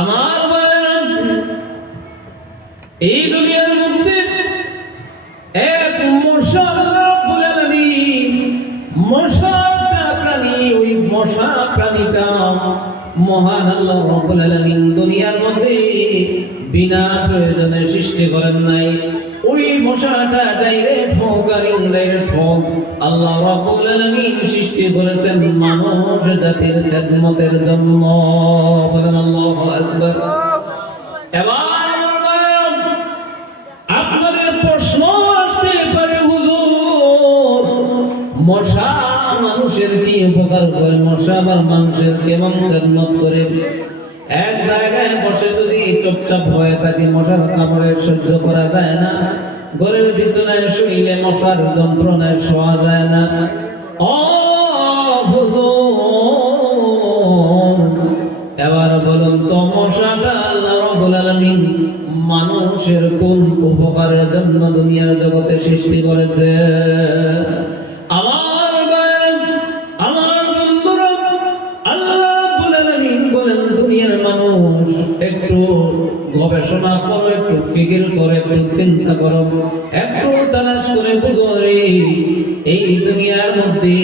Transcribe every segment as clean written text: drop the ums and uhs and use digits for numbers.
আমার বায়ান এই দুনিয়ার মধ্যে এক মশা রব্বুল আলামিন মশাটা প্রাণী, ওই মশা প্রাণীটা মহান আল্লাহ রব্বুল আলামিন দুনিয়ার মধ্যে বিনা প্রয়োজনে সৃষ্টি করেন নাই। ওই মশাটা ডাইরেক্ট হোক আর ইনডাইরেক্ট হোক আল্লাহ রাব্বুল আলামিন সৃষ্টি করেছেন মানব জাতির খেদমতের জন্য। বলেন আল্লাহু আকবার। এবার আপনাদের প্রশ্ন আসতে পারে, হুজুর মশা মানুষের কি উপকার করে, মশা আবার মানুষের কেমন খেদমত করে? এক জায়গায় বসে যদি চুপচাপ হয়ে থাকি মশার কামড়ে সহ্য করা যায় না, ঘরের বিছানায় শুইলে মশার যন্ত্রণায় শোয়া যায় না। এবার বলুন তো মশাটা আল্লাহ রাব্বুল আলামিন মানুষের কোন উপকারের জন্য দুনিয়ার জগতে সৃষ্টি করেছে? একটু গবেষণা করো, একটু ফিকির করো, একটু চিন্তা করো, একটু তালাশ করে বুঝো রে, এই দুনিয়ার মধ্যে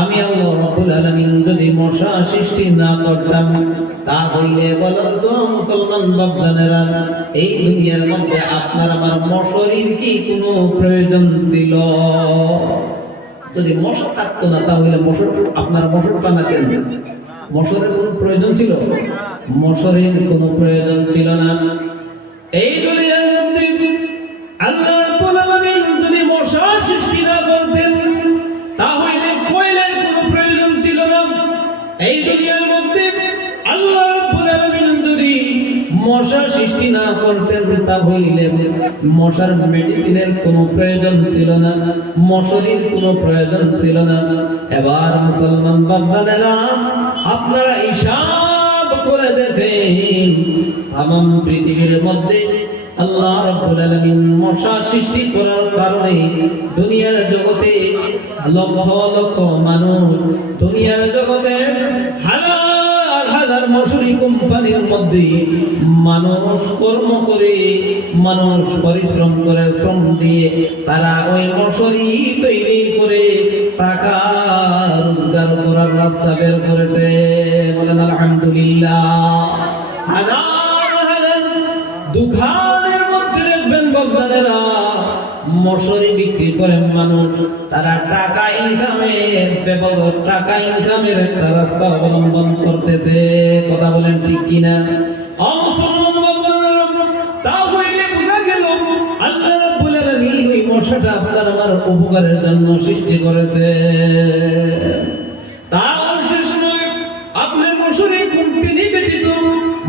আমি আল্লাহ রাব্বুল আলামিন যদি মশা সৃষ্টি না করতাম তাহলে বলেন তো মুসলমান বাপদানেরা, এই দুনিয়ার মধ্যে আপনার আমার মশারির কি কোনো প্রয়োজন ছিল? যদি মশা থাকতো না তাহলে আপনারা মশার টানা কেন? মশারের কোনো প্রয়োজন ছিল? মশারের কোনো প্রয়োজন ছিল না। এই দুনিয়ার মধ্যে আল্লাহ রাব্বুল আলামিন যদি মশা সৃষ্টি না করতেন তাহলে কয়লার কোনো প্রয়োজন ছিল না। এই দুনিয়ার মধ্যে আল্লাহ রাব্বুল আলামিন যদি মশা সৃষ্টি না করতেন তাহলে মশার মেডিসিনের কোনো প্রয়োজন ছিল না, মশারির কোনো প্রয়োজন ছিল না। এবার মুসলমান বাপদাদেরা আপনারা হিসাব করে দেখেন, তামাম পৃথিবীর মধ্যে আল্লাহ রাব্বুল আলামিন মশা সৃষ্টি করার কারণে দুনিয়ার জগতে লক্ষ লক্ষ মানুষ, দুনিয়ার জগতে হাজার হাজার মশারি কোম্পানির মধ্যে মানুষ কর্ম করে, মানুষ পরিশ্রম করে, শ্রম দিয়ে তারা ওই মশারি তৈরি করে টাকা রোজগার করার রাস্তা বের করেছে। বলেন আলহামদুলিল্লাহ। হাজার হাজার দোকানের মধ্যে দেখবেন বাগদাদেরা মশারি বিক্রি করে মানুষ, তারা টাকা ইনকামের একটা রাস্তা অবলম্বন করতেছে। কথা বলেন ঠিক কিনা? মশাটা আপনার আমার উপকারের জন্য সৃষ্টি করেছে। তাও শেষ নয়, আপনি মশারি কোম্পানি ব্যতীত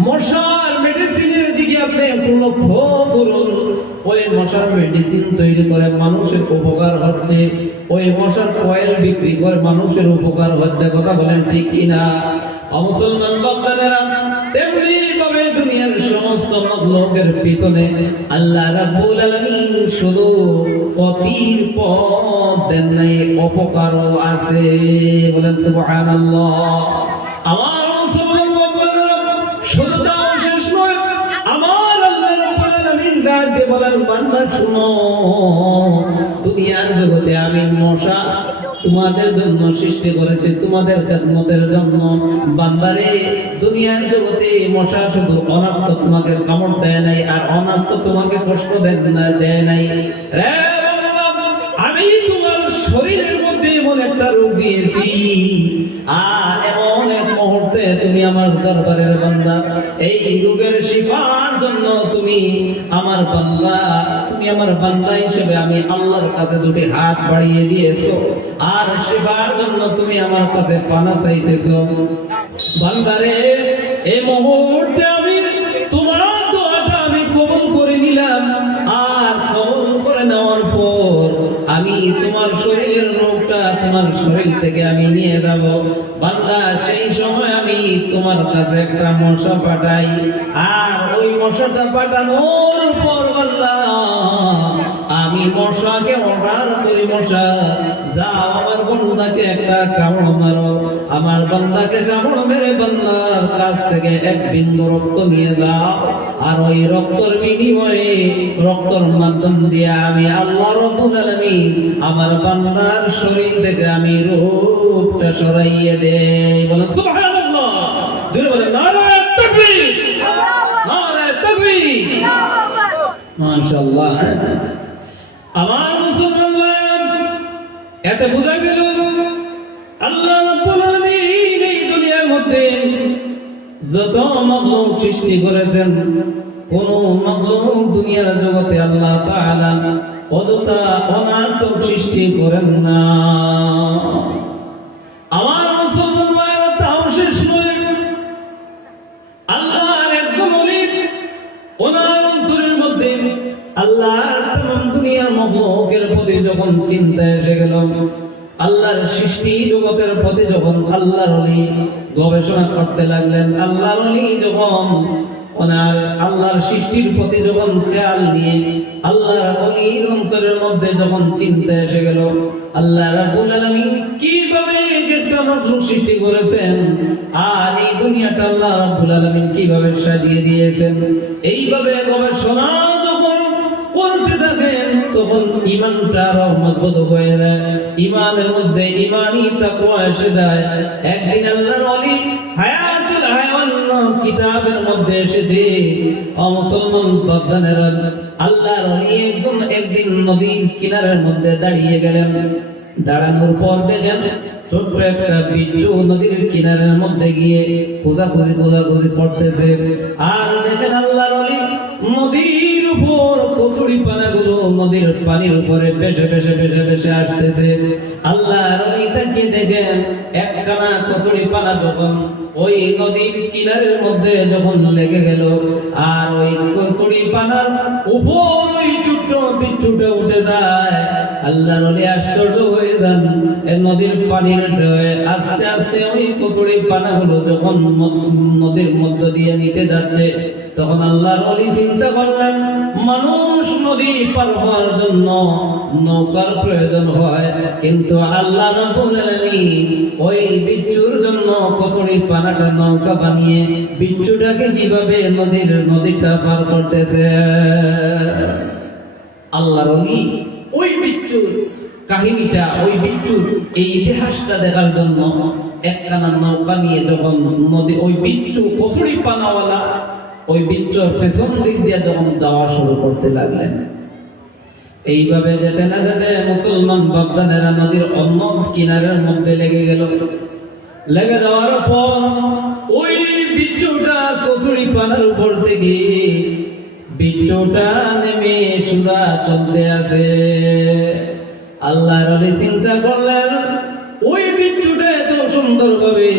মশার মেডিসিনের দিকে আপনি একটু লক্ষ্য করুন। ওই মশার মেডিসিন তৈরি করে মানুষের উপকার হচ্ছে, ওই মশার কয়েল বিক্রি করে মানুষের উপকার হচ্ছে। কথা বলেন ঠিক কিনা? মুসলমান বাপদাদেরা তেমনি ভাবে দুনিয়ার সমস্ত লোকের পিছনে আল্লাহ রাব্বুল আলামিন শুধু ক্ষতির পথ দেন নাই, অপকারও আছে। বলেন সুবহানাল্লাহ। আমার মুসলমান বাপদাদেরা শুধু তাও শেষ নয়, আমার আল্লাহ রাব্বুল আলামিন ডাক দিয়ে বলেন বান্দা শুনো, দুনিয়ার জগতে আমি মশা তোমাদের জন্য সৃষ্টি করেছে, তোমাদের খেদমতের জন্য। বান্দারে দুনিয়ার জগতে মশা শুধু অনার্থ তোমাকে কামড় দেয় নাই, আর অনার্থ তোমাকে কষ্ট দেয় নাই। রে বান্দা, আমি তোমার শরীরের মধ্যে এমন একটা রোগ দিয়েছি, আর এমন এক মুহূর্তে তুমি আমার দরবারের বান্দা, এই রোগের শিফার জন্য তুমি আমার বান্দা, তুমি আমার বান্দা হিসেবে আমি আল্লাহর কাছে দুটি হাত বাড়িয়ে দিয়েছো, আর শিফার জন্য তুমি আমার কাছে পানা চাইতেছো। বান্দারে এই মুহূর্তে আমি তোমার দোয়াটা আমি কবুল করে নিলাম, আর কবুল করে নেওয়ার পর আমি তোমার শরীরের রোগটা তোমার শরীর থেকে আমি নিয়ে যাব। বান্দা সেই সময় আমি তোমার কাছে একটা মশা পাঠাই, আর ওই মশাটা পাঠানোর পর আল্লাহ আমি মশাকে অর্ডার করি, মশা যাও আমার বান্দাকে একটা কামড় মারো, আমার বান্দাকে কামড় মেরে বান্দার কাছ থেকে এক বিন্দু রক্ত নিয়ে দাও, আর ওই রক্তর বিনিময়ে রক্তর মাধ্যম দিয়ে আমি আল্লাহ রাব্বুল আলামিন আমার বান্দার শরীর থেকে আমি রূপটা সরাইয়ে দেই। বলেন সুবহানাল্লাহ, জোরে বলেন নারায়ে তাকবীর, নারায়ে তাকবীর, মাশাআল্লাহ। আমার মুসলমান ভাই, এতে বোঝা গেল আল্লাহ রাব্বুল আলামিন এই দুনিয়ার মধ্যে যত মাখলুক সৃষ্টি করেছেন, কোন মাখলুক দুনিয়ার জগতে আল্লাহ তাআলা অযথা অনার্থক সৃষ্টি করেন না। আমার মুসলমান ভাইরা, তাও শেষ নয়, আল্লাহর একজন ওলি ওনার অন্তরের মধ্যে আল্লাহর তামাম দুনিয়ার মাখলুকের প্রতি যখন চিন্তা এসে গেল, আল্লাহর সৃষ্টি জগতের প্রতি যখন আল্লাহর ওলি গবেষণা করতে লাগলেন, আল্লাহর ওলি যখন ওনার আল্লাহর সৃষ্টির প্রতি যখন খেয়াল নিয়ে আল্লাহর ওলির অন্তরের মধ্যে যখন চিন্তা এসে গেল, আল্লাহ রাব্বুল আলামিন কিভাবে একটা মাখলুক সৃষ্টি করেছেন, আর এই দুনিয়াটা আল্লাহ রাব্বুল আলামিন কিভাবে সাজিয়ে দিয়েছেন, এইভাবে গবেষণা যখন করতে থাকেন তখন ঈমানটা মজবুত হয়ে যায়, ঈমানের মধ্যে ঈমানি তাকওয়া এসে যায়। একদিন আল্লাহর ওলি হায়াতুল হায়াওয়ান কিতাবের মধ্যে এসেছে, ও মুসলমান বান্দারা, আল্লাহর ওলি একদিন নদীর কিনারের মধ্যে দাঁড়িয়ে গেলেন। দাঁড়ানোর পর দেখেন ছোট্ট একটা বিচ্ছু নদীর কিনারের মধ্যে গিয়ে খোঁজাখুঁজি করতেছে, আর দেখেন আল্লাহর ওলি নদীর উপর কচুরি পানাগুলো নদীর পানির উপরে ভেসে ভেসে ভেসে ভেসে আসতেছে। আল্লাহর ওলি তাকিয়ে দেখেন একখানা কচুরি পানা যখন ওই নদীর কিনারের মধ্যে যখন লেগে গেল, আর ওই কচুরি পানার উপর ওই ছোট্ট বিচ্ছুটা উঠে যায়, আল্লাহর ওলি আশ্চর্য হয়ে যান। নদীর পানির ঢেউয়ে আস্তে আস্তে ওই কচুরি পানাগুলো যখন নদীর মধ্য দিয়ে নিতে যাচ্ছে, তখন আল্লাহর ওলি চিন্তা করলেন, মানুষ নদী পার হওয়ার জন্য নৌকার প্রয়োজন হয়, কিন্তু আল্লাহ রাব্বুল আলামিন ওই বিচ্ছুর জন্য কচুরির পানাটা নৌকা বানিয়ে বিচ্ছুটাকে কিভাবে নদীটা পার করতেছে। আল্লাহর ওলি ওই বিচ্ছুর কাহিনীটা, ওই বিচ্ছুর এই ইতিহাসটা দেখার জন্য একখানা নৌকা নিয়ে যখন নদী ওই বিচ্ছু কচুরি পানাওয়ালা ওই বিচ্ছুর পেছন দিক দিয়ে যখন যাওয়া শুরু করতে লাগলেন, এইভাবে যেতে না যেতে মুসলমান বাগদানেরা নদীর অন্য কিনারের মধ্যে লেগে গেল। লেগে যাওয়ার পর ওই বিচ্ছুটা কচুরি পানার উপর থেকে বিচ্ছুটা নেমে সোজা চলতে আছে। আল্লাহর ওলি চিন্তা করলেন, ওই বিচ্ছুটা এত সুন্দরভাবে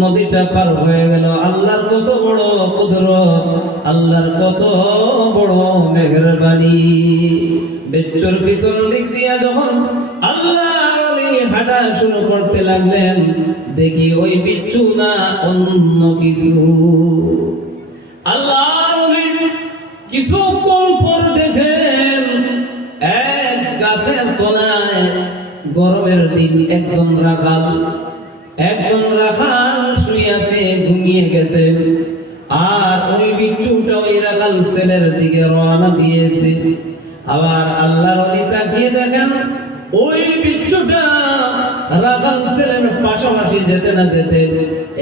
নদীটা পার হয়ে গেল, আল্লাহর কত বড় কুদরত, আল্লাহর কত বড় মেহেরবানি। বিচ্ছুর পিছন দিক দিয়ে যখন আল্লাহর ওলি হাঁটা শুরু করতে লাগলেন, দেখি ওই বিচ্ছু না অন্য কিছু। আল্লাহর ওলি কিছুক্ষণ পর দেখেন এক গাছের তলায় গরমের দিন একজন রাখাল শুয়ে আছে, ঘুমিয়ে গেছে, আর ওই বিচ্ছুটা ওই রাখাল ছেলের দিকে রওনা দিয়েছে। আবার আল্লাহর ওলি তাকিয়ে দেখেন ওই বিচ্ছুটা রাখাল ছেলের পাশাপাশি যেতে না যেতে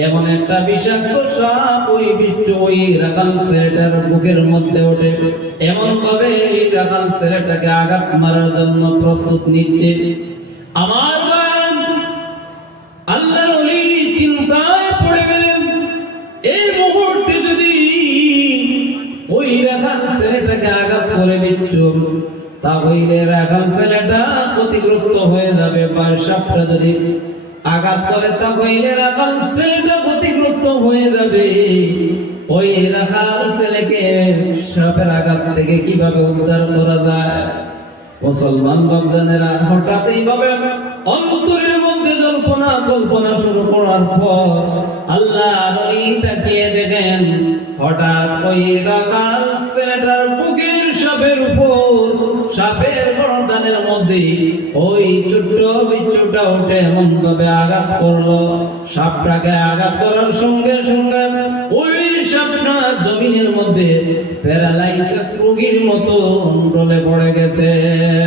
এমন একটা বিষাক্ত সাপ ওই বিচ্ছু ওই রাখাল ছেলেটার বুকের মধ্যে ওঠে, এমন ভাবে এই রাখাল ছেলেটাকে আঘাত মারার জন্য প্রস্তুত নিচ্ছে। আমার আল্লাহর ওলি চিন্তায় পড়ে গেলেন, এই মুহূর্তে যদি ওই রাখাল ছেলেটাকে আঘাত করে বিচ্ছু, তাহলে রাখাল ছেলেটা ক্ষতিগ্রস্ত হয়ে যাবে, বা সাপটা যদি আঘাত করে তাহলে রাখাল ছেলেটা ক্ষতিগ্রস্ত হয়ে যাবে। ওই রাখাল ছেলেকে সাপের আঘাত থেকে কিভাবে উদ্ধার করা যায়? মুসলমান বান্দানেরা হঠাৎ এইভাবে অন্তরের মধ্যে জল্পনা কল্পনা কল্পনা শুরু করার পর আল্লাহ নবী তাকিয়ে দেখেন হঠাৎ ওই রাখাল ছেলেটার বুকের সাপের উপর সাপের গর্দানের মধ্যে ওই ছোট্ট বিচ্ছুটা উঠে এমন ভাবে আঘাত করলো, সাপটাকে আঘাত করার সঙ্গে সঙ্গে ওই সাপটা জমিনের মধ্যে প্যারালাইসিস রোগীর মতো ডলে পড়ে গেছে।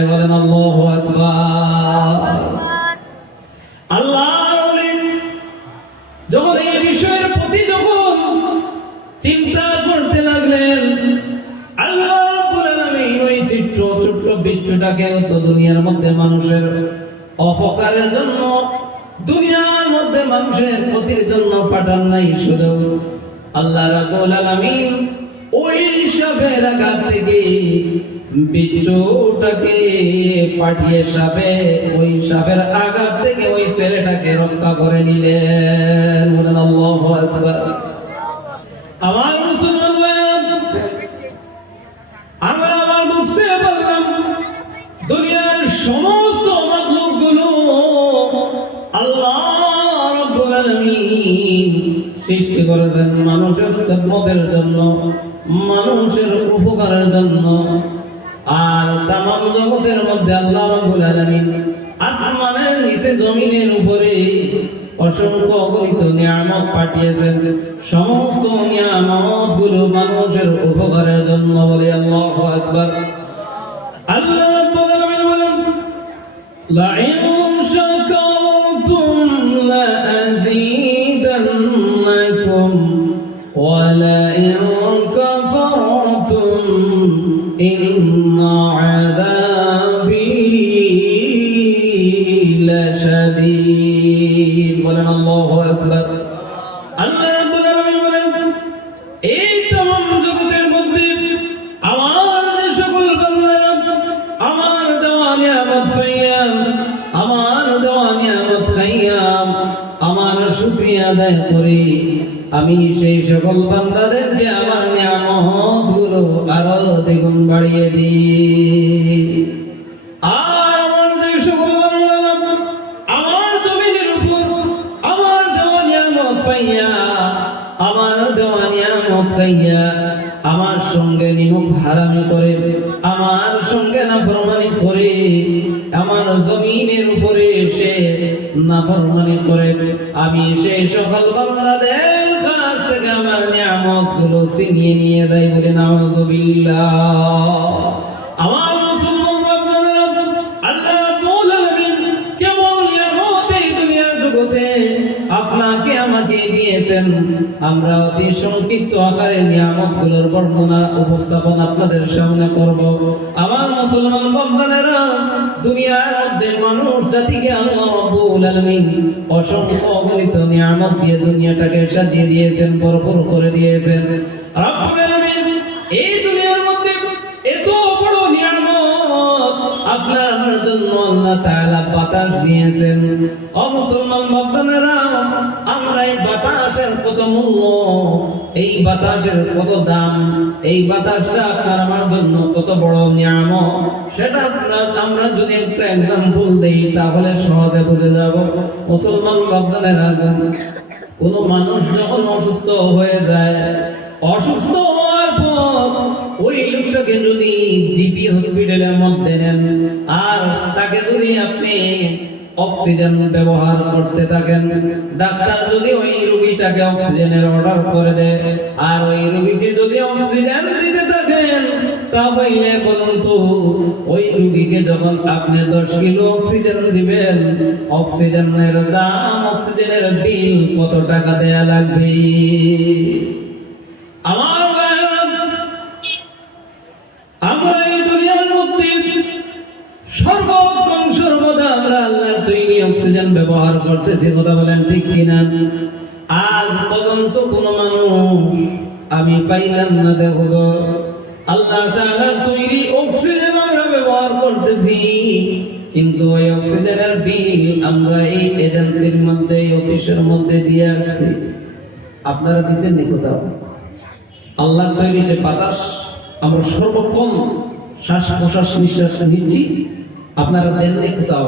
বলেন আল্লাহু আকবার। আল্লাহ যখন এই বিষয়ের প্রতি যখন চিন্তা করতে লাগলেন, আল্লাহ রাব্বুল আলামিন ওই ছোট্ট বিচ্ছুটাকে তো দুনিয়ার মধ্যে মানুষের অপকারের জন্য, দুনিয়ার মধ্যে মানুষের ক্ষতির জন্য পাঠান নাই, শুধু আল্লাহ রাব্বুল আলামিন ওই সাপের আঘাত থেকে বিচ্ছুটাকে পাঠিয়ে ওই সাপের আঘাত থেকে ওই ছেলেটাকে রক্ষা করে নিলেন। বলেন আল্লাহু আকবার। আমার মুসলমান ভাইরা, আমরা আবার বুঝতে পারলাম দুনিয়ার সমস্ত মাখলুকগুলো আল্লাহ রাব্বুল আলামিন সৃষ্টি করেছেন মানুষের খিদমতের জন্য, মানুষের উপকারের জন্য। আর তামাম জগতের মধ্যে আল্লাহ রাব্বুল আলামিন আসমানের নিচে জমিনের উপরে অসংখ্য অগণিত নিয়ামত পাঠিয়েছেন, সমস্ত নিয়ামতগুলো মানুষের উপকারের জন্য। বলে আল্লাহু আকবার। আল্লাহ রাব্বুল আলামিন বলেন, লাইন শাকারতুম লাযীদান্নাকুম ওয়া লাইন কাফারতুম ইন্না আযাবী লাশাদীদ। বলেন আল্লাহু আকবার। আল্লাহ রাব্বুল আলামিন বলেন, এই तमाम জগতের মধ্যে আমার যে সকল বান্দারা আমার দেওয়া নিয়ামত খাইয়া আমার শুকরিয়া আদায় করে, আমি সেই সকল বান্দাদেরকে আমার নিয়ামতগুলো আরো দ্বিগুণ বাড়িয়ে দিই। আর আমার যে সকল বান্দারা আমার জমিনের উপর আমার দেওয়া নিয়ামত খাইয়া আমার সঙ্গে নিমুখ হারামি করে, আমার সঙ্গে নাফরমানি করে, আমার জমিনের উপরে এসে নাফরমানি করে, আমি সেই সকল বান্দাদের কাছ থেকে আমার নিয়ামতগুলো ছিনিয়ে নিয়ে যাই। বলে নাউযুবিল্লাহ। আমার মুসলমান বান্দারা, আল্লাহ রাব্বুল আলামিন কেমন নিয়ামত এই দুনিয়ার জগতে আপনাকে আমাকে দিয়েছেন, আমরা অতি সংক্ষিপ্ত আকারে নিয়ামতগুলোর বর্ণনা উপস্থাপন আপনাদের সামনে করব। আমার মুসলমান বান্দারা, দুনিয়ার মধ্যে মানুষ জাতিকে আল্লাহ রাব্বুল আলামিন অসংখ্য অগণিত নিয়ামত দিয়ে দুনিয়াটাকে সাজিয়ে দিয়েছেন, ভরপুর করে দিয়েছেন। রাব্বুল আলামিন এই দুনিয়ার মধ্যে এত বড় নিয়ামত আপনার আমার জন্য আল্লাহ তাআলা বাতাস দিয়েছেন। ও মুসলমান বান্দারা, আমরা এই বাতাসের কত মূল্য, এই বাতাসের কত দাম, এই বাতাসটা আপনার আমার জন্য কত বড় নিয়ামত, সেটা আমরা যদি একটা এক্সাম্পল দেই তাহলে সহজে বুঝে যাব। মুসলমান বান্দারা, কোন মানুষ যখন অসুস্থ হয়ে যায়, অসুস্থ হওয়ার পর ওই লোকটাকে যদি জিপি হসপিটালের মধ্যে নেন আর তাকে যদি আপনি অক্সিজেন ব্যবহার করতে থাকেন, ডাক্তার যদি ওই রোগীটাকে অক্সিজেনের অর্ডার করে দেয় আর ওই রোগীকে যদি অক্সিজেন দিতে থাকেন, তাহলে বলুন তো ওই রোগীকে যখন আপনি 10 কিলো অক্সিজেন দিবেন, অক্সিজেনের দাম, অক্সিজেনের বিল কত টাকা দেয়া লাগবে? আমার ভাইরা, আমরা এই দুনিয়ার মধ্যে সর্বক্ষণ সর্বদা আমরা আল্লাহর তৈরি অক্সিজেন ব্যবহার করতেছি, কথা বলেন ঠিক কিনা? আজ পর্যন্ত কোন মানুষ আমি পাইলাম না, দেখো আল্লাহ তাআলার তৈরি অক্সিজেন আমরা ব্যবহার করতেছি, কিন্তু ওই অক্সিজেনের বিল আমরা এই এজেন্সির মধ্যে, এই অফিসের মধ্যে দিয়ে আসছি। আপনারা দিচ্ছেন নি কোথাও? আল্লাহর তৈরি যে বাতাস আমরা সর্বক্ষণ শ্বাস প্রশ্বাস নিঃশ্বাস নিচ্ছি, আপনারা দেন নি কোথাও?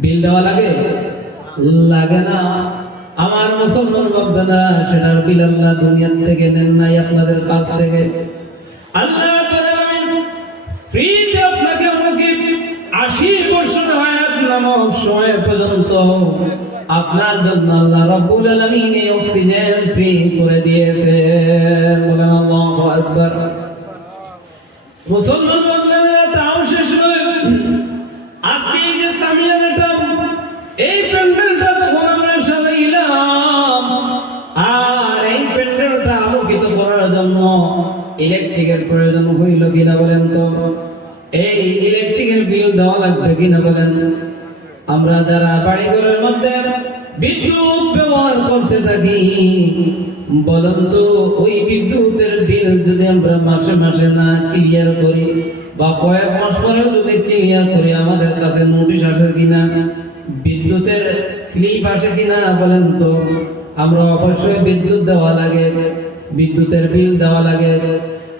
বিল দেওয়া লাগে? লাগে না। আমার মুসলমান বান্দারা সেটার বিল আল্লাহ দুনিয়া থেকে নেন নাই, আপনাদের কাছ থেকে। আল্লাহ ফ্রিতে আপনাকে আমাকে 80 বছর হায়াত নামক সময় পর্যন্ত আপনার জন্য আল্লাহ রাব্বুল আলামিন অক্সিজেন ফ্রি করে দিয়েছেন। বলেন আল্লাহু আকবার। মুসলমান বান্দারা তাও শেষ নয়, আজকে এই যে সামিয়ানাটা, এই প্যান্ডেলটা যখন আমরা সাজাইলাম, আর এই প্যান্ডেলটা আলোকিত করার জন্য ইলেকট্রিকের প্রয়োজন হইল কিনা বলেন তো? এই ইলেকট্রিকের বিল দেওয়া লাগবে কিনা বলেন? আমরা যারা বাড়িঘরের মধ্যে বিদ্যুৎ ব্যবহার করতে থাকি, বলেন তো ওই বিদ্যুতের বিল যদি আমরা মাসে মাসে না ক্লিয়ার করি বা কয়েক মাস পরে যদি ক্লিয়ার করি, আমাদের কাছে নোটিশ আসে কিনা, বিদ্যুতের স্লিপ আসে কিনা বলেন তো? আমরা অবশ্যই বিদ্যুৎ দেওয়া লাগে, বিদ্যুতের বিল দেওয়া লাগে।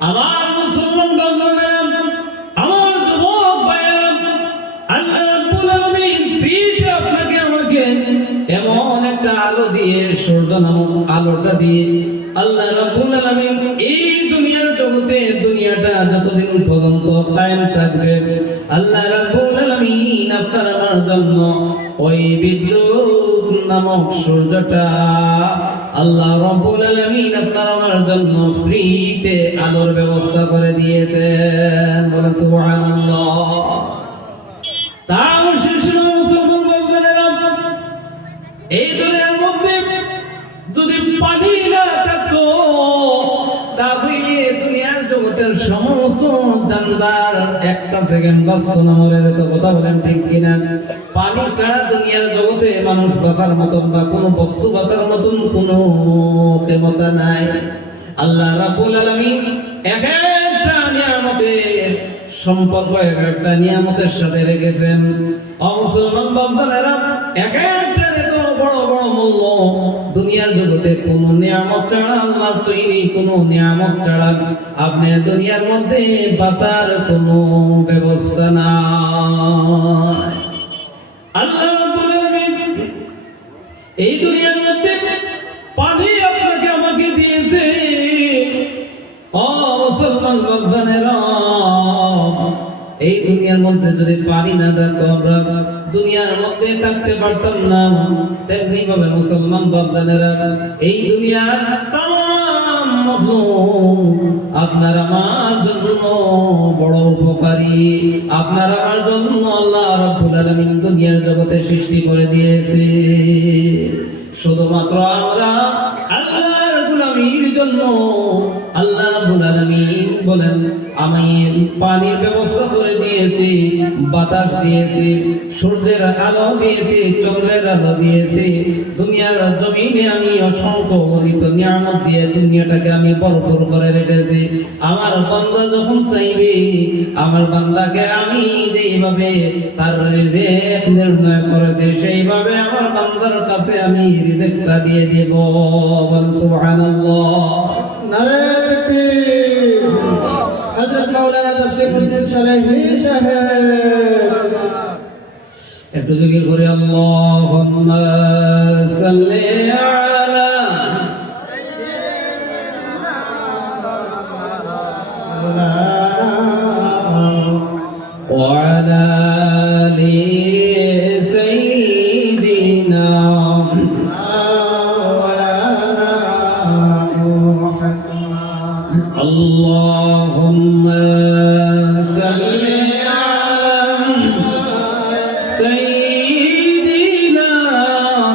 আমার মুসলমান বান্ধবরা, আমার যুবক ভাইয়েরা, আল্লাহ রাব্বুল আলামিন ফ্রিতে আপনাকে আমাকে এমন একটা আলো দিয়ে, সূর্য নামক আলোটা দিয়ে আল্লাহ রাব্বুল আলামিন এই দুনিয়ার জগতে, দুনিয়াটা যতদিন পর্যন্ত কায়েম থাকবে, আল্লাহ রাব্বুল আলামিন আপনার আমার জন্য ওই বিদ্যুৎ নামক সূর্যটা আল্লাহ রাব্বুল আলামিন আপনার আমার জন্য ফ্রিতে আলোর ব্যবস্থা করে দিয়েছেন। বলেন সুবহানাল্লাহ। তাও শেষ নয় মুসলমান বান্দারা, এই দুনিয়ার মধ্যে যদি পানি না থাকতো, তাহলে দুনিয়ার জগতের সমস্ত জানদার একটা সেকেন্ড বাঁচত না, মরে যেত। কথা বলেন ঠিক কিনা? পানি ছাড়া দুনিয়ার জগতে মানুষ বাঁচার মতন বা কোনো বস্তু বাঁচার মতন কোনো ক্ষমতা নাই। আল্লাহ রাব্বুল আলামিন এক একটা নিয়ামতের সম্পর্ক এক একটা নিয়ামতের সাথে রেখেছেন। মুসলমান বান্দারা, এক একটা এত বড় বড় মূল্য দুনিয়ার জগতে কোন নিয়ামত ছাড়া, আল্লাহর তৈরি কোন নিয়ামত ছাড়া আপনি দুনিয়ার মধ্যে বাঁচার কোনো ব্যবস্থা নাই। আল্লাহ রাব্বুল আলামিন এই দুনিয়ার মধ্যে পানি আপনাকে আমাকে দিয়েছে। ও মুসলমান বান্দারা, এই দুনিয়ার মধ্যে যদি পানি না থাকতো, আমরা দুনিয়ার মধ্যে থাকতে পারতাম না। তেমনি ভাবে মুসলমান বান্দারা, এই দুনিয়ার তাম আপনার আমার জন্য বড় উপকারী। আপনার আমার জন্য আল্লাহ রাব্বুল আলামিন দুনিয়ার জগতে সৃষ্টি করে দিয়েছে। শুধুমাত্র আমরা আল্লাহর গোলামির জন্য আল্লাহ রাব্বুল আলামিন বলেন, আমি পানির ব্যবস্থা করে দিয়েছি, বাতাস দিয়েছি, সূর্যের আলো দিয়েছি, চন্দ্রের আলো দিয়েছি। দুনিয়ার জমিনে আমি অসংখ্য অগণিত নিয়ামত দিয়ে দুনিয়াটাকে আমি ভরপুর করে রেখেছি। আমার বান্দা যখন চাইবে, আমার বান্দাকে আমি যেইভাবে তার রিজিক নির্ণয় করেছি, সেইভাবে আমার বান্দার কাছে আমি রিজিকটা দিয়ে দেব। সুবহানাল্লাহ। নারে তাকবীর। হযরত মাওলানা তাশরিফুদ্দিন সালেহী সাহেব একটু জিকির করে আল্লাহুম্মা সাল্লি আলা সাইয়্যিদিনা ওয়া আলা আলি সাইয়্যিদিনা আল্লাহুম্মা সাল্লি আলা সাইয়্যিদিনা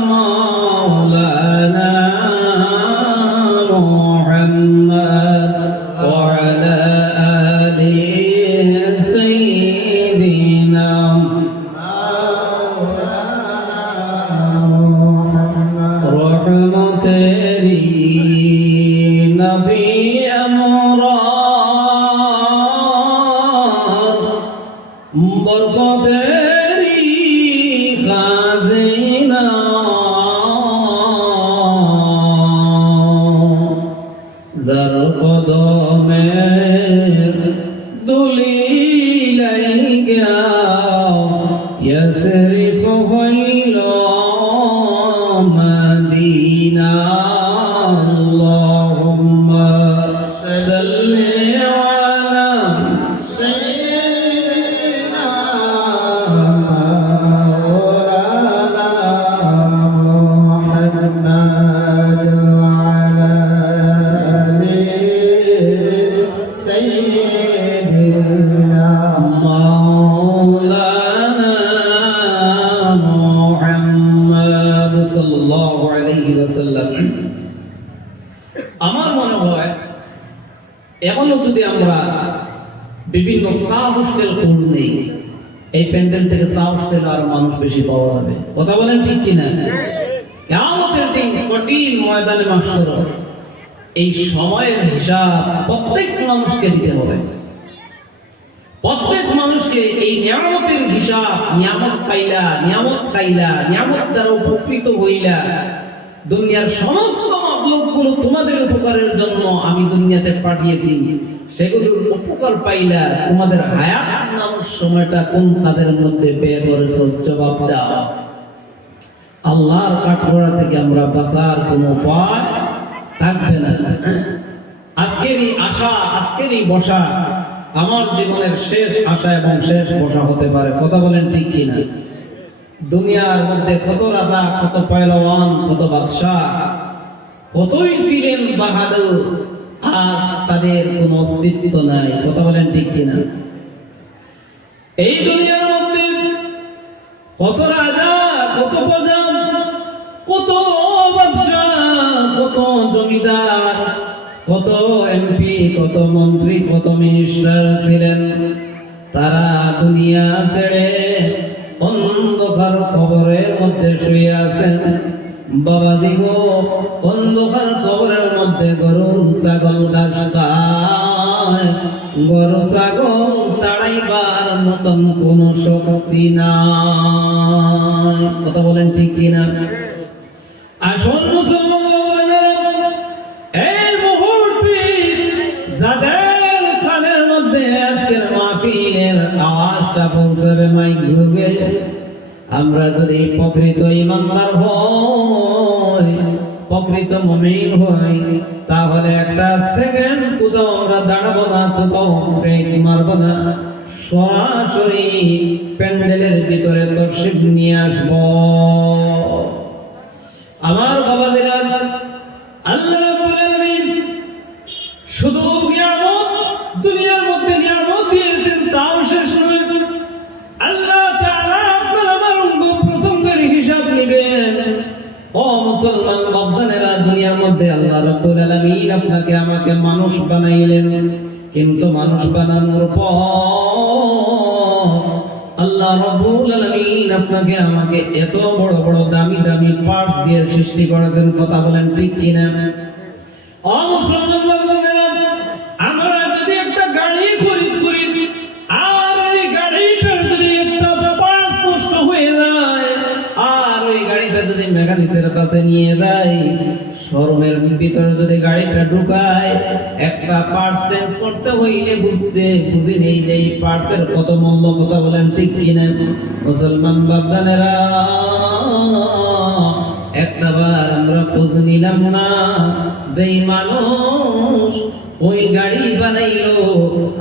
মাওলানা মুহাম্মদ ওয়া আলা আলি সাইয়্যিদিনা রহমতেরি নবী বরকতেরি খাজিনা যার কদমের দুলি লাইগা ইয়াসরিফ হইল আমার মনে হয় এখনো যদি আমরা বিভিন্ন চা হোস্টেল খোঁজ নেই, এই প্যান্ডেল থেকে চা হোস্টেল আর মানুষ বেশি পাওয়া যাবে। কথা বলেন ঠিক কিনা? কিয়ামতের দিন কঠিন ময়দানে মাহশর, এই সময়ের হিসাব প্রত্যেক মানুষকে দিতে হবে। প্রত্যেক মানুষকে এই নিয়ামতের হিসাব, নিয়ামত পাইলা, নিয়ামত খাইলা, নিয়ামত দ্বারা উপকৃত হইলা, দুনিয়ার সমস্ত মাখলুকগুলো তোমাদের উপকারের জন্য আমি দুনিয়াতে পাঠিয়েছি, সেগুলোর উপকার পাইলা, তোমাদের হায়াত নামের সময়টা কোন তাদের মধ্যে ব্যয় করেছো, জবাব দাও। আল্লাহর কাঠগড়া থেকে আমরা বাঁচার কোনো উপায় থাকবে না। আজকের এই আশা, আজকের এই বসা আমার জীবনের শেষ আশা এবং শেষ বসা হতে পারে। কথা বলেন ঠিক কিনা? দুনিয়ার মধ্যে কত রাজা, কত পয়লওয়ান, কত বাদশাহ, কতই ছিলেন বাহাদুর, আজ তাদের কোনো অস্তিত্ব নাই। কথা বলেন ঠিক কিনা? এই দুনিয়ার মধ্যে কত রাজা, কত প্রজা, কত বাদশাহ, কত জমিদার, কত এমপি, কত মন্ত্রী, কত মিনিস্টার ছিলেন, তারা দুনিয়া ছেড়ে অন্ধকার কবরের মধ্যে শুয়ে আছেন। বাবা দিগো, অন্ধকার কবরের মধ্যে গরু ছাগল ঘাস খায়, গরু ছাগল তাড়াইবার মতন কোন শক্তি নাই। কথা বলেন ঠিক কিনা? আসল মুসলমান, এই মুহূর্তে যাদের কানের মধ্যে আজকের মাহফিলের আওয়াজটা পৌঁছাবে মাইক যুগে, আমরা যদি প্রকৃত ইমানদার হই, প্রকৃত মুমিন হই, তাহলে একটা সেকেন্ড কোথাও আমরা দাঁড়াবো না, কোথাও ব্রেক মারবো না, সরাসরি প্যান্ডেলের ভিতরে তশরিফ নিয়ে আসবো। আমার বাবা দিলাম, আল্লাহ রাব্বুল আলামিন শুধু নিয়ামত, দুনিয়ার মধ্যে নিয়ামত দিয়েছেন, তাও শেষ নয়। আল্লাহ তাআলা আপনার আমার অঙ্গ প্রত্যঙ্গের হিসাব নেবেন। ও মুসলমান বাপদানেরা, দুনিয়ার মধ্যে আল্লাহ রাব্বুল আলামিন আপনাকে আমাকে মানুষ বানাইলেন, কিন্তু মানুষ বানানোর পর আল্লাহ রাব্বুল আলামিন আপনাকে আমাকে এত বড় বড় দামি দামি পার্টস দিয়ে সৃষ্টি করেছেন। কথা বলেন ঠিক কিনা? ও মুসলমান বান্দারা, আমরা যদি একটা গাড়ি খরিদ করি, আর ওই গাড়িটার যদি একটা পার্টস নষ্ট হয়ে যায়, আর ওই গাড়িটা যদি মেকানিকের কাছে নিয়ে যায়, শোরুমের ভিতরে যদি গাড়িটা ঢুকায়, একটা পার্টস চেঞ্জ করতে হইলে বুঝি নেই যে এই পার্টসের কত মূল্য। কথা বলেন ঠিক কিনা? মুসলমান বাপদানেরা, একটা বার আমরা খোঁজ নিলাম না যেই মানুষ ওই গাড়ি বানাইলো,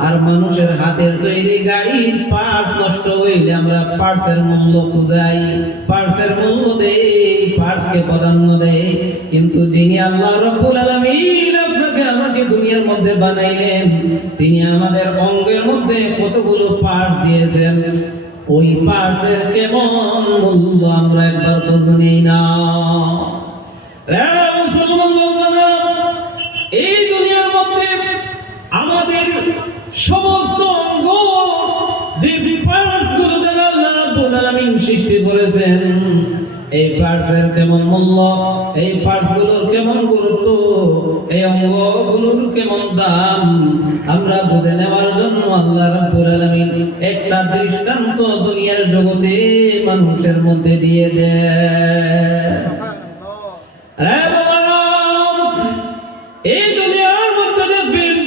আর মানুষের হাতের তৈরি গাড়ির পার্টস নষ্ট হইলে আমরা পার্টসের মূল্য খুঁজাই, পার্টসের মূল্য দেই, পার্টসকে প্রাধান্য দেই। কিন্তু যিনি আল্লাহ রাব্বুল আলামিন আপনাকে আমাকে দুনিয়ার মধ্যে বানাইলেন, তিনি আমাদের অঙ্গের মধ্যে কতগুলো পার্টস দিয়েছেন, ওই পার্টসের কেমন মূল্য আমরা একবার খোঁজ নেই না। রে মুসলমান বান্দারা, এই দুনিয়ার মধ্যে আমাদের সমস্ত অঙ্গ, যে পার্টসগুলো দ্বারা আল্লাহ রাব্বুল আলামিন সৃষ্টি করেছেন, এই পার্টসের কেমন মূল্য, এই পার্টসগুলোর কেমন গুরুত্ব, এই অঙ্গগুলোর কেমন দাম, আমরা বুঝে নেওয়ার জন্য আল্লাহ রাব্বুল আলামিন একটা দৃষ্টান্ত দুনিয়ার জগতে মানুষের মধ্যে দিয়ে দেয়। এই দুনিয়ার মধ্যে দেখবেন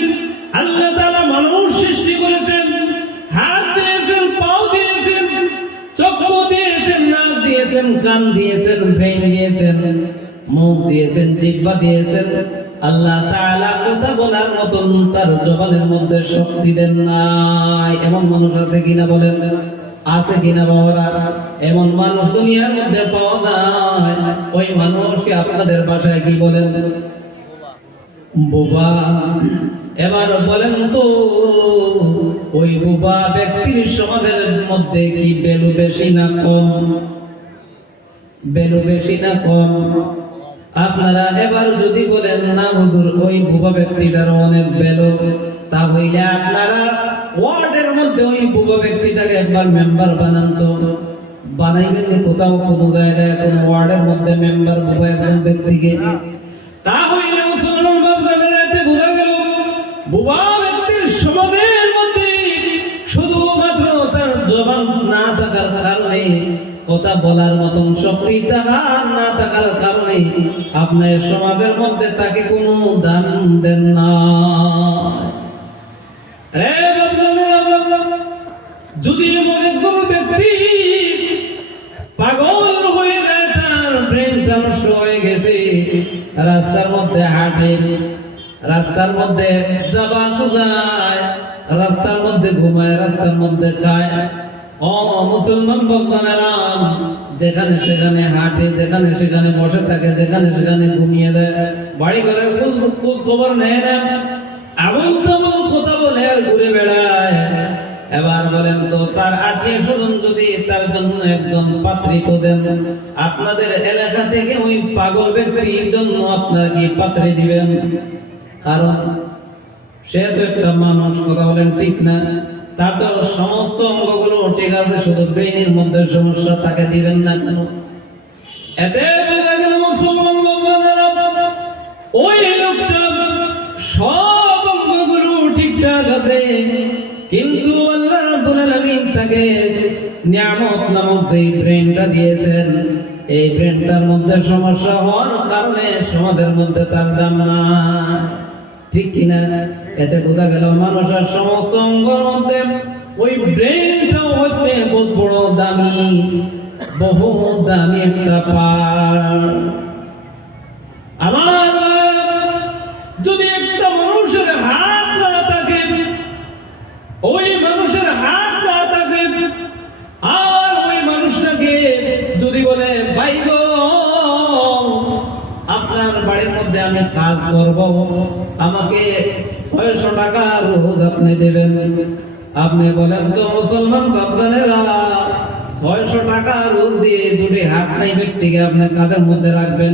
আল্লাহ তাআলা মানুষ সৃষ্টি করেছেন, হাত দিয়েছেন, পাও দিয়েছেন, চক্ষু দিয়েছেন, নাক দিয়েছেন, কান দিয়েছেন, ব্রেন দিয়েছেন, মুখ দিয়েছেন, জিহ্বা দিয়েছেন। আল্লাহ তাআলা কথা বলার মতন তার জবানের মধ্যে শক্তি দেন নাই। এমন মানুষ আছে কিনা বলেন? আছে কিনা বাবারা? এমন মানুষ দুনিয়ার মধ্যে পাওয়া যায়। ওই মানুষকে আপনাদের ভাষায় কি বলেন? বোবা। এবার বলেন তো, ওই বোবা ব্যক্তির সমাজের মধ্যে কি বেলু বেশি না কম? বেলু বেশি না কম? আপনারা এবার যদি বলেন না হুজুর ওই বুবা ব্যক্তিটার অনেক বেলো, তাহলে আপনারা ওয়ার্ডের মধ্যে ওই বুবা ব্যক্তিটাকে একবার মেম্বার বানান তো। বানাইবেন নি কোথাও কোনো জায়গায় কোনো ওয়ার্ডের মধ্যে মেম্বার বুবা একজন ব্যক্তিকে? তাহলে মুসলমান বাপদাদের এতে বোঝা গেল বুবা ব্যক্তির সমাজের মধ্যে শুধুমাত্র তার জবান না থাকার কারণে, কথা বলার মতন শক্তি না থাকার কারণে আপনার সমাজের মধ্যে তাকে কোনো দান দেন না। যদি মনে কোন ব্যক্তি পাগল হয়ে যায়, তার ব্রেনটা নষ্ট হয়ে গেছে, রাস্তার মধ্যে হাঁটে, রাস্তার মধ্যে দাবা কুদায়, রাস্তার মধ্যে ঘুমায়, রাস্তার মধ্যে খায়, ও মুসলমান বাবারা, যেখানে সেখানে হাঁটে, যেখানে সেখানে বসে থাকে, যেখানে সেখানে ঘুমিয়ে দেয়, বাড়ি ঘরের খোঁজ খবর নেয় না, আবুল তাবুল কথা বলে আর ঘুরে বেড়ায়। এবার বলেন তো, তার আত্মীয় স্বজন যদি তার জন্য একজন পাত্রী দেন, আপনাদের এলাকা থেকে ওই পাগল ব্যক্তির জন্য আপনারা কি পাত্রী দিবেন? কারণ সে তো একটা মানুষ, কথা বলেন ঠিক না? তার তো সমস্ত অঙ্গগুলো ঠিক আছে, শুধু ব্রেনের মধ্যে সমস্যা, তাকে দিবেন না কেন? এতে বোঝা গেল মুসলমান বাবারা, ওই লোকটা সব অঙ্গগুলো ঠিকঠাক আছে, কিন্তু আল্লাহ রাব্বুল আলামিন তাকে নিয়ামত নামক এই ব্রেনটা দিয়েছেন। এই ব্রেনটার মধ্যে সমস্যা হওয়ার কারণে সমাজের মধ্যে তার দাম নাই, ঠিক কিনা? এতে বোঝা গেল মানুষের সমস্ত অঙ্গের মধ্যে ওই ব্রেনটাও হচ্ছে বহুত বড় দামি, বহু দামি একটা পার্ট। আমার যদি একটা মানুষের হাত না থাকে, ওই মানুষের হাত না থাকে, আর ওই মানুষটাকে যদি বলে ভাই গো আপনার বাড়ির মধ্যে আমি কাজ করব, আমাকে 600 টাকা রোজ আপনি দেবেন, আপনি বলেন তো মুসলমান বাপদানেরা 600 টাকা রোজ দিয়ে দুটি হাত নাই ব্যক্তিকে আপনি কাজের মধ্যে রাখবেন?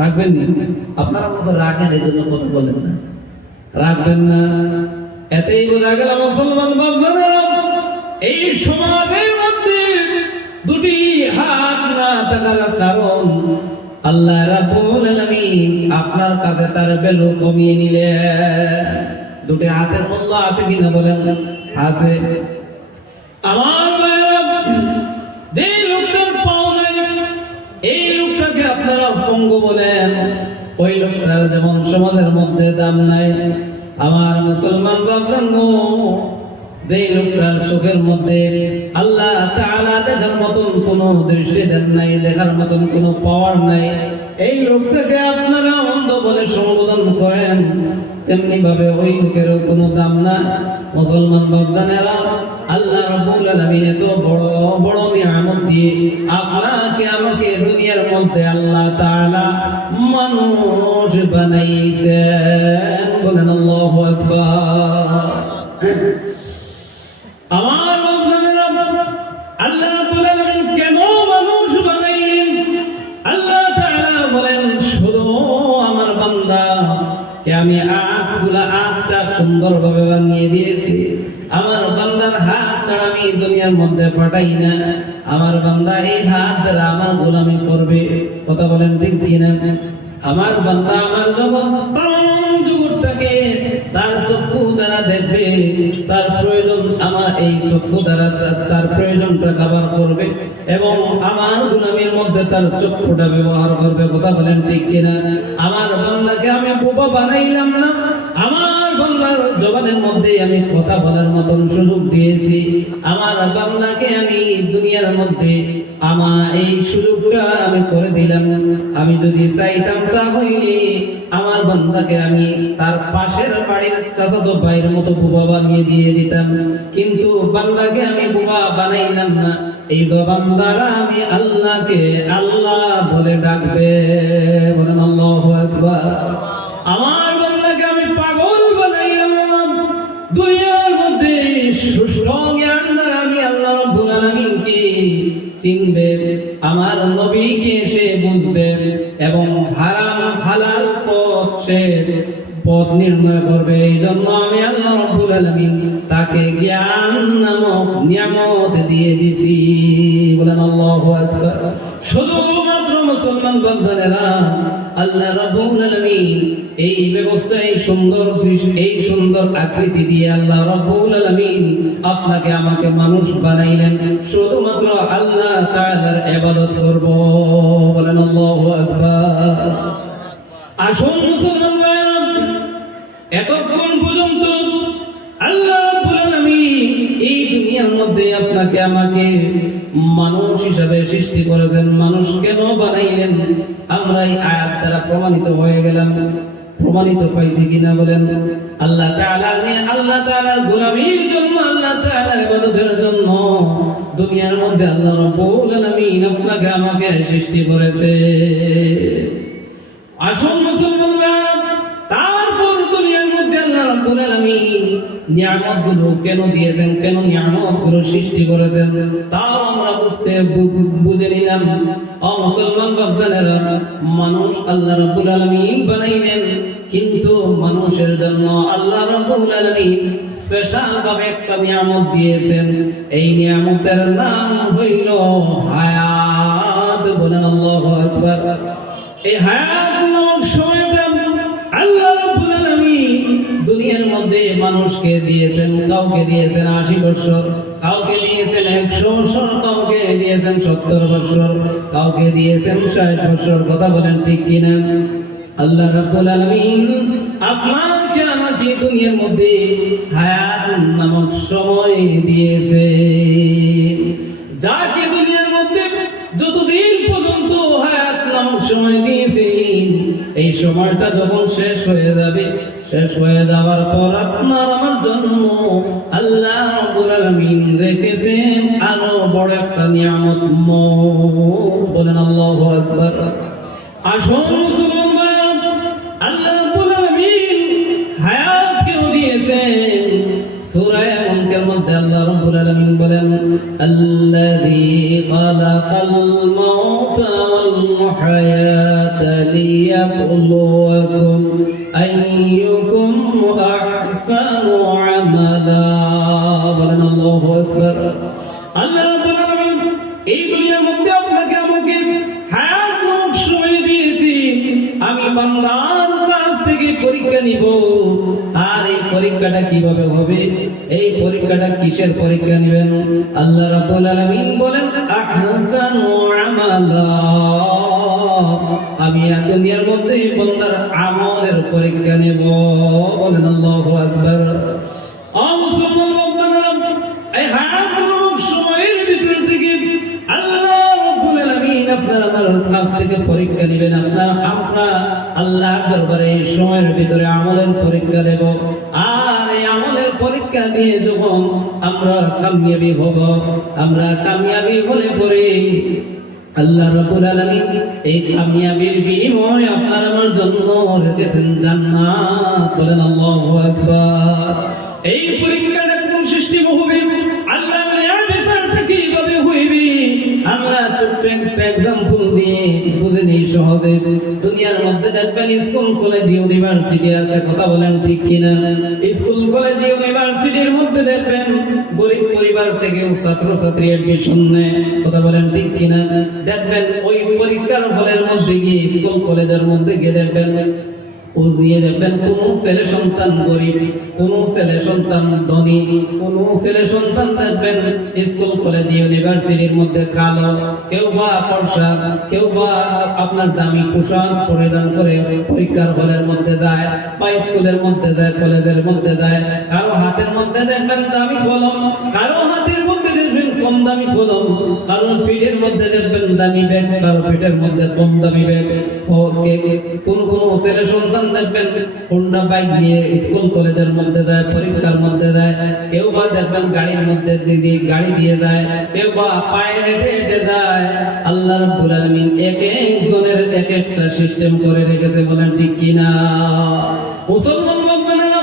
রাখবেন নি? আপনারা মতো রাখেন, এই জন্য কথা বলেন না, রাখবেন না। এতেই বোঝা গেল মুসলমান বাপদানেরা, এই সমাজের মধ্যে দুটি হাত না থাকার কারণ আল্লাহ রাব্বুল আলামিন আপনার কাছে তার ভ্যালু কমিয়ে নিলেন। দুটি হাতের মূল্য আছে কিনা বলেন? আছে। আমার যে লোকটার পাও নাই, এই লোকটাকে আপনারা পঙ্গু বলেন, ওই লোকটার যেমন সমাজের মধ্যে দাম নাই। আমার মুসলমান বাপজান গো, যে লোকটার চোখের মধ্যে আল্লাহ তাআলা দেখার মতন কোনো দৃষ্টি দেন নাই, দেখার মতন কোনো পাওয়ার নাই, এই লোকটাকে আপনারা অন্ধ বলে সম্বোধন করেন, তেমনি ভাবে ওই লোকের কোনো দাম না। মুসলমান বাপদানেরা, আল্লাহ রাব্বুল আলামিন এত বড় বড় নিয়ামত দিয়ে আপনাকে আমাকে দুনিয়ার মধ্যে আল্লাহ তাআলা মানুষ বানাইছেন। বলেন আল্লাহু আকবার। আমার বাপদানেরা, আল্লাহ রাব্বুল আলামিন কেন মানুষ বানাইলেন? আল্লাহ তাআলা বলেন, শুধু আমার বান্দা কে আমি আটটা সুন্দরভাবে বানিয়ে দিয়েছি। আমার বান্দার হাত ছাড়া আমি দুনিয়ার মধ্যে পাঠাই না। আমার বান্দা এই হাত দ্বারা আমার গোলামি করবে, কথা বলেন ঠিক কিনা? আমার বান্দা আমার জগৎটাকে তার চক্ষু দ্বারা দেখবে, তার প্রয়োজন আমার এই চক্ষু দ্বারা তার প্রয়োজনটা কভার করবে, এবং আমার গোলামির মধ্যে তার চক্ষুটা ব্যবহার করবে, কথা বলেন ঠিক কিনা? আমার বান্দাকে আমি বোবা বানাইলাম না, আমার বান্দার জবানের মধ্যে আমি কথা বলার মতন সুযোগ দিয়েছি। আমার বান্দাকে আমি দুনিয়ার মধ্যে আমার এই সুযোগটা আমি করে দিলাম। আমি যদি চাইতাম তাহলে আমার বান্দাকে আমি তার পাশের বাড়ির চাচাতো ভাইয়ের মতো বোবা বানিয়ে দিয়ে দিতাম, কিন্তু বান্দাকে আমি বোবা বানাইলাম না। এই বান্দারা আমি আল্লাহকে আল্লাহ বলে ডাকবে। বলেন আল্লাহু আকবার। আমার বান্দাকে আমি পাগল বানাইলাম না। দুনিয়ার মধ্যে সুস্থ জ্ঞান দ্বারা আমি আল্লাহ রাব্বুল আলামিনকে চিনবে, আমার নবীকে সে বুঝবে এবং হারাম হালাল পথ নির্ণয় করবে। এই জন্য আমি আল্লাহ রাব্বুল আলামিন তাকে জ্ঞান নামক নিয়ামত দিয়ে দিছি। বলেন আল্লাহু আকবার। শুধুমাত্র মুসলমান বান্দারা আল্লাহ রাব্বুল আলামিন এই ব্যবস্থা, এই সুন্দর দৃশ্য, এই সুন্দর আকৃতি দিয়ে আল্লাহ রাব্বুল আলামিন আপনাকে আমাকে মানুষ বানাইলেন শুধুমাত্র আল্লাহ তাআলার ইবাদত করব। বলেন আল্লাহু আকবার। আসুন মুসলমান ভাইরা, এতক্ষণ পর্যন্ত আল্লাহ রাব্বুল আলামিন এই দুনিয়ার মধ্যে আপনাকে আমাকে মানুষ হিসাবে সৃষ্টি করেছেন। মানুষ কেন বানাইলেন আমরা এই আয়াত দ্বারা প্রমাণিত হয়ে গেলাম। প্রমাণিত পাইছি কিনা বলেন? আল্লাহ তাআলার গোলামীর জন্য, আল্লাহ তাআলার ইবাদতের জন্য দুনিয়ার মধ্যে আল্লাহ রাব্বুল আলামিন আপনাকে আমাকে সৃষ্টি করেছে। আসুন মুসলমান, তারপর দুনিয়ার মধ্যে আল্লাহ রাব্বুল আলামিন নিয়ামতগুলো কেন দিয়েছেন, কেন নিয়ামতগুলো সৃষ্টি করেছেন তাও আমরা বুঝে নিলাম। ও মুসলমান বান্দারা, মানুষ আল্লাহ রাব্বুল আলামিন বানাইলেন, কিন্তু মানুষের জন্য আল্লাহ রাব্বুল আলামিন স্পেশাল ভাবে একটা নিয়ামত দিয়েছেন। এই নিয়ামতের নাম হইল হায়াত। বলেন আল্লাহু আকবার। এই হায়াত নামক সময়টা আল্লাহ রাব্বুল আলামিন দুনিয়ার মধ্যে মানুষকে দিয়েছেন। কাউকে দিয়েছেন 80 বছর, কাউকে দিয়েছেন 100 বছর, কাউকে দিয়েছেন 70 বছর, কাউকে দিয়েছেন 60 বছর। কথা বলেন ঠিক কিনা? আল্লাহ রাব্বুল আলামিন আপনাকে আমাকে দুনিয়ার মধ্যে হায়াত নামক সময় দিয়েছে। যাকে দুনিয়ার মধ্যে যতদিন পর্যন্ত হায়াত নামক সময় দিয়েছেন, এই সময়টা যখন শেষ হয়ে যাবে, শেষ হয়ে যাওয়ার পর আপনার আমার জন্য আল্লাহ রাব্বুল আলামিন রেখেছেন আরো বড় একটা নিয়ামত। বলেন আল্লাহু আকবার। আসুন মুসলমান ভাই, আল্লাহ রাব্বুল আলামিন হায়াত কেন দিয়েছেন? সূরা মুলকের মধ্যে আল্লাহ রাব্বুল আলামিন বলেন, আল্লাযী খালাকাল মাউতা ওয়াল হায়াতা লিয়াবলুয়াকুম আইয়ুকুম আহসানু আমালা। বলেন আল্লাহু আকবার। আল্লাহ রাব্বুল আলামিন এই দুনিয়ার মধ্যে আপনাকে আমাকে হায়াত নামক সময় দিয়েছি। আমি বান্দার কাছ থেকে পরীক্ষা নিব। আর এই পরীক্ষাটা কিভাবে হবে? এই পরীক্ষাটা কিসের পরীক্ষা নেবেন? আল্লাহ রাব্বুল আলামিন বলেন, আহসানু আমালা। আমি এই দুনিয়ার মধ্যে বান্দার আমলের পরীক্ষা নেব। বলেন আল্লাহু আকবার। মুসলমান বান্দারা, এই হায়াত নামক সময়ের ভিতর থেকে আল্লাহ রাব্বুল আলামিন আপনার আমার কাছ থেকে পরীক্ষা নেবেন। আমরা আল্লাহর দরবারে এই সময়ের ভিতরে আমলের পরীক্ষা দেব। আর এই আমলের পরীক্ষা দিয়ে যখন আমরা কামিয়াবি হব, আমরা কামিয়াবি হলে পরে আল্লাহ রাব্বুল আলামিন এই কামিয়াবির বিনিময়ে আপনার আমার জন্য রেখেছেন জান্নাত। বলেন আল্লাহু আকবার। এই পরীক্ষাটা কোন সিস্টেমে হবে? আল্লাহ বিষয়টা কিভাবে হইবে আমরা ছোট্ট একটা এক্সাম্পল দিয়ে বুঝে নিই সহজে। দুনিয়ার মধ্যে দেখবেন স্কুল কলেজ ইউনিভার্সিটি আছে। কথা বলেন ঠিক কিনা? স্কুল কলেজ ইউনিভার্সিটির মধ্যে দেখবেন গরিব পরিবার থেকে ছাত্র ছাত্রী এডমিশন নেয়। কথা বলেন ঠিক কিনা? দেখবেন ওই পরীক্ষার হলের মধ্যে গিয়ে, স্কুল কলেজের মধ্যে গিয়ে দেখবেন কোন ছেলে সন্তান গরিব, কোন ছেলে সন্তান ধনী, কোন ছেলে সন্তান দেখবেন স্কুল কলেজ ইউনিভার্সিটির মধ্যে কালো, কেউ বা ফর্সা, কেউ বা আপনার দামি পোশাক পরিধান করে পরীক্ষার হলের মধ্যে যায় বা স্কুলের মধ্যে যায়, কলেজের মধ্যে যায়। কারো হাতের মধ্যে দেখবেন দামি কলম, কারো হাতের মধ্যে দেখবেন কম দামি কলম, কারো পিঠের মধ্যে দেখবেন দামি ব্যাগ, কারো পিঠের মধ্যে কম দামি ব্যাগ। কোন কোন ছেলে সন্তান দেখবেন হোন্ডা বাইক নিয়ে স্কুল কলেজের মধ্যে যায়, পরীক্ষার মধ্যে যায়। কেউ বা দেখবেন গাড়ির মধ্যে দিয়ে গাড়ি দিয়ে যায়, কেউ বা পায়ে হেঁটে হেঁটে যায়। আল্লাহ রাব্বুল আলামিন এক একজনের এক একটা সিস্টেম করে রেখেছে। বলেন ঠিক কিনা? মুসলমান বান্দারা,